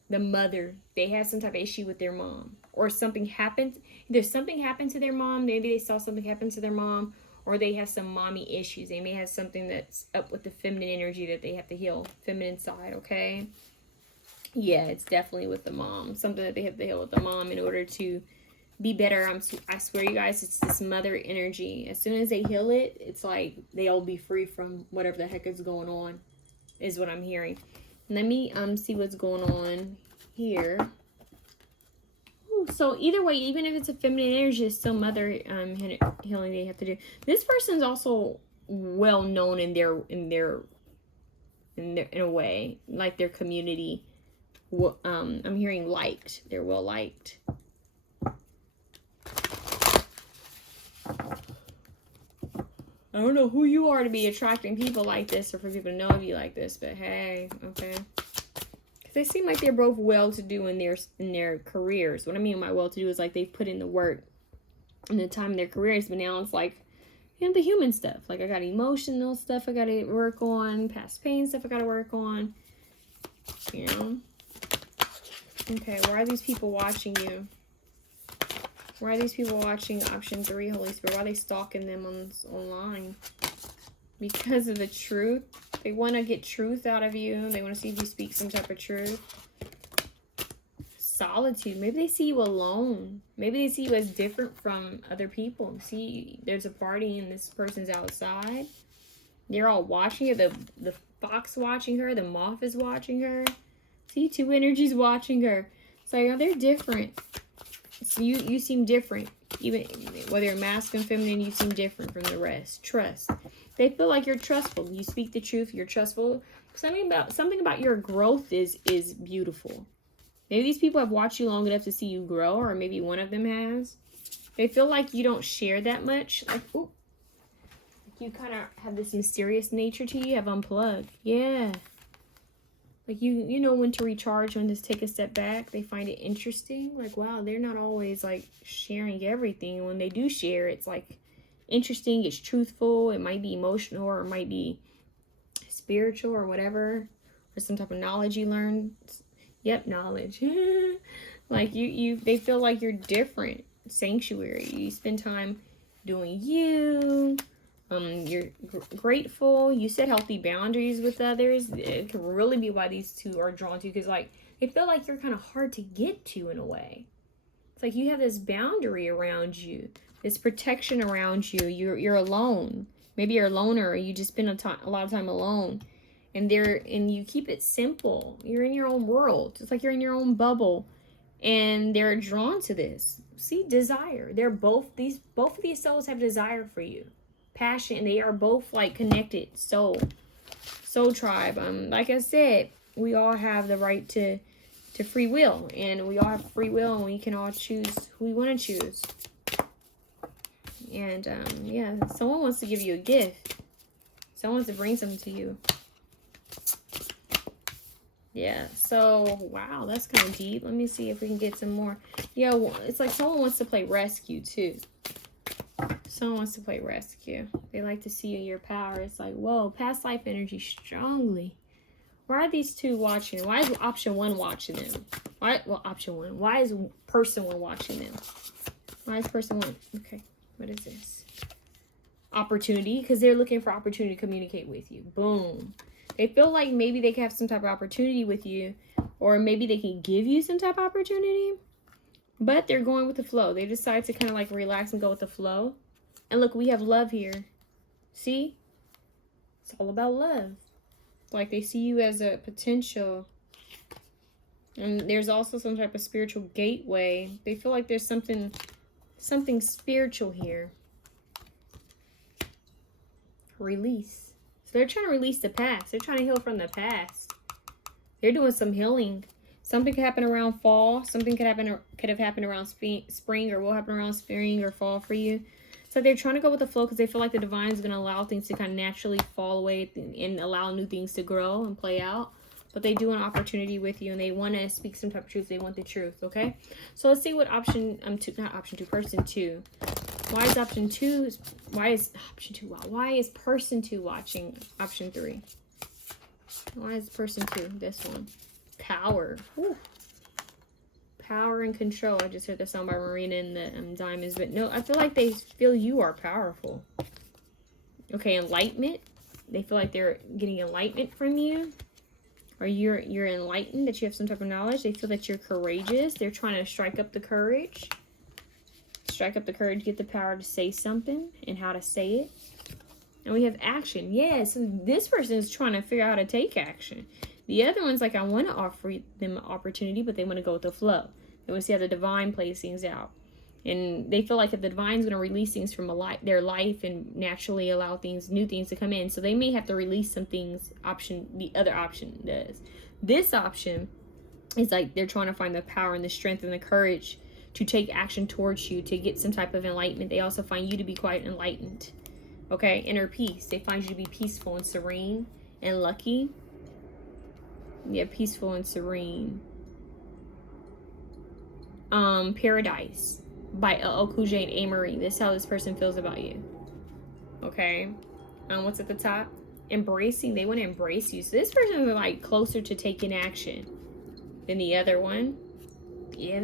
The mother. They have some type of issue with their mom. Or something happened. Either something happened to their mom. Maybe they saw something happen to their mom. Or they have some mommy issues. They may have something that's up with the feminine energy that they have to heal. Feminine side, okay? Yeah, it's definitely with the mom. Something that they have to heal with the mom in order to be better. I swear, you guys, it's this mother energy. As soon as they heal it, it's like they'll be free from whatever the heck is going on, is what I'm hearing. Let me see what's going on here. Ooh, so either way, even if it's a feminine energy, it's still mother healing they have to do. This person's also well known in a way, like their community. I'm hearing liked. They're well liked. I don't know who you are to be attracting people like this, or for people to know of you like this, but hey, okay. Because they seem like they're both well-to-do in their careers. What I mean by well-to-do is like they've put in the work in the time in their careers, but now it's like, you know, the human stuff. Like, I got emotional stuff I got to work on, past pain stuff I got to work on, you know. Okay, why are these people watching you? Why are these people watching option 3, Holy Spirit? Why are they stalking them online? Because of the truth. They want to get truth out of you. They want to see if you speak some type of truth. Solitude. Maybe they see you alone. Maybe they see you as different from other people. See, there's a party and this person's outside. They're all watching it. The fox watching her. The moth is watching her. See, 2 energies watching her. So, you know, they're different. So you seem different. Even whether you're masculine, feminine, you seem different from the rest. Trust. They feel like you're trustful. You speak the truth. You're trustful. Something about your growth is beautiful. Maybe these people have watched you long enough to see you grow, or maybe one of them has. They feel like you don't share that much. Like, ooh, you kind of have this mysterious nature to you. You have unplugged. Yeah. Like, you know when to recharge, when to take a step back. They find it interesting. Like, wow, they're not always, like, sharing everything. And when they do share, it's, like, interesting. It's truthful. It might be emotional, or it might be spiritual, or whatever. Or some type of knowledge you learned. Yep, knowledge. Like, they feel like you're different. Sanctuary. You spend time doing you. You're grateful. You set healthy boundaries with others. It can really be why these two are drawn to you, because like they feel like you're kind of hard to get to in a way. It's like you have this boundary around you, this protection around you. You're alone. Maybe you're a loner, or you just spend a lot of time alone, and you keep it simple. You're in your own world. It's like you're in your own bubble, and they're drawn to this. See, desire. Both of these souls have desire for you. Passion, and they are both like connected soul tribe. Like I said, we all have the right to free will, and we all have free will, and we can all choose who we want to choose. And yeah, someone wants to give you a gift. Someone wants to bring something to you. Yeah, so wow, that's kind of deep. Let me see if we can get some more. Yeah, it's like someone wants to play rescue too. Someone wants to play rescue. They like to see your power. It's like, whoa, past life energy strongly. Why are these two watching? Why is option 1 watching them? Option 1. Why is person 1 watching them? Why is person 1? Okay, what is this? Opportunity, because they're looking for opportunity to communicate with you. Boom. They feel like maybe they can have some type of opportunity with you, or maybe they can give you some type of opportunity, but they're going with the flow. They decide to kind of like relax and go with the flow. And look, we have love here. See? It's all about love. Like they see you as a potential. And there's also some type of spiritual gateway. They feel like there's something spiritual here. Release. So they're trying to release the past. They're trying to heal from the past. They're doing some healing. Something could happen around fall. Something could have happened around spring, or will happen around spring or fall for you. So they're trying to go with the flow because they feel like the divine is going to allow things to kind of naturally fall away and allow new things to grow and play out. But they do an opportunity with you, and they want to speak some type of truth. They want the truth, okay? So let's see what person 2. Why is option 2? Why is option 2? Wow. Why is person 2 watching option 3? Why is person 2 this one? Power. Whew. Power and control. I just heard the sound by Marina and the diamonds, but no, I feel like they feel you are powerful. Okay, enlightenment. They feel like they're getting enlightenment from you, or you're enlightened, that you have some type of knowledge. They feel that you're courageous. They're trying to strike up the courage. Strike up the courage, get the power to say something and how to say it. And we have action. Yeah, so this person is trying to figure out how to take action. The other one's like, I want to offer them an opportunity, but they want to go with the flow. They want to see how the divine plays things out. And they feel like if the divine's going to release things from their life and naturally allow new things to come in. So they may have to release some things. The other option does. This option is like they're trying to find the power and the strength and the courage to take action towards you, to get some type of enlightenment. They also find you to be quite enlightened. Okay, inner peace. They find you to be peaceful and serene and lucky. Yeah, peaceful and serene. Paradise by LL Cool J and A. Marie. This is how this person feels about you. Okay. What's at the top? Embracing. They want to embrace you. So this person is like closer to taking action than the other one. Yeah.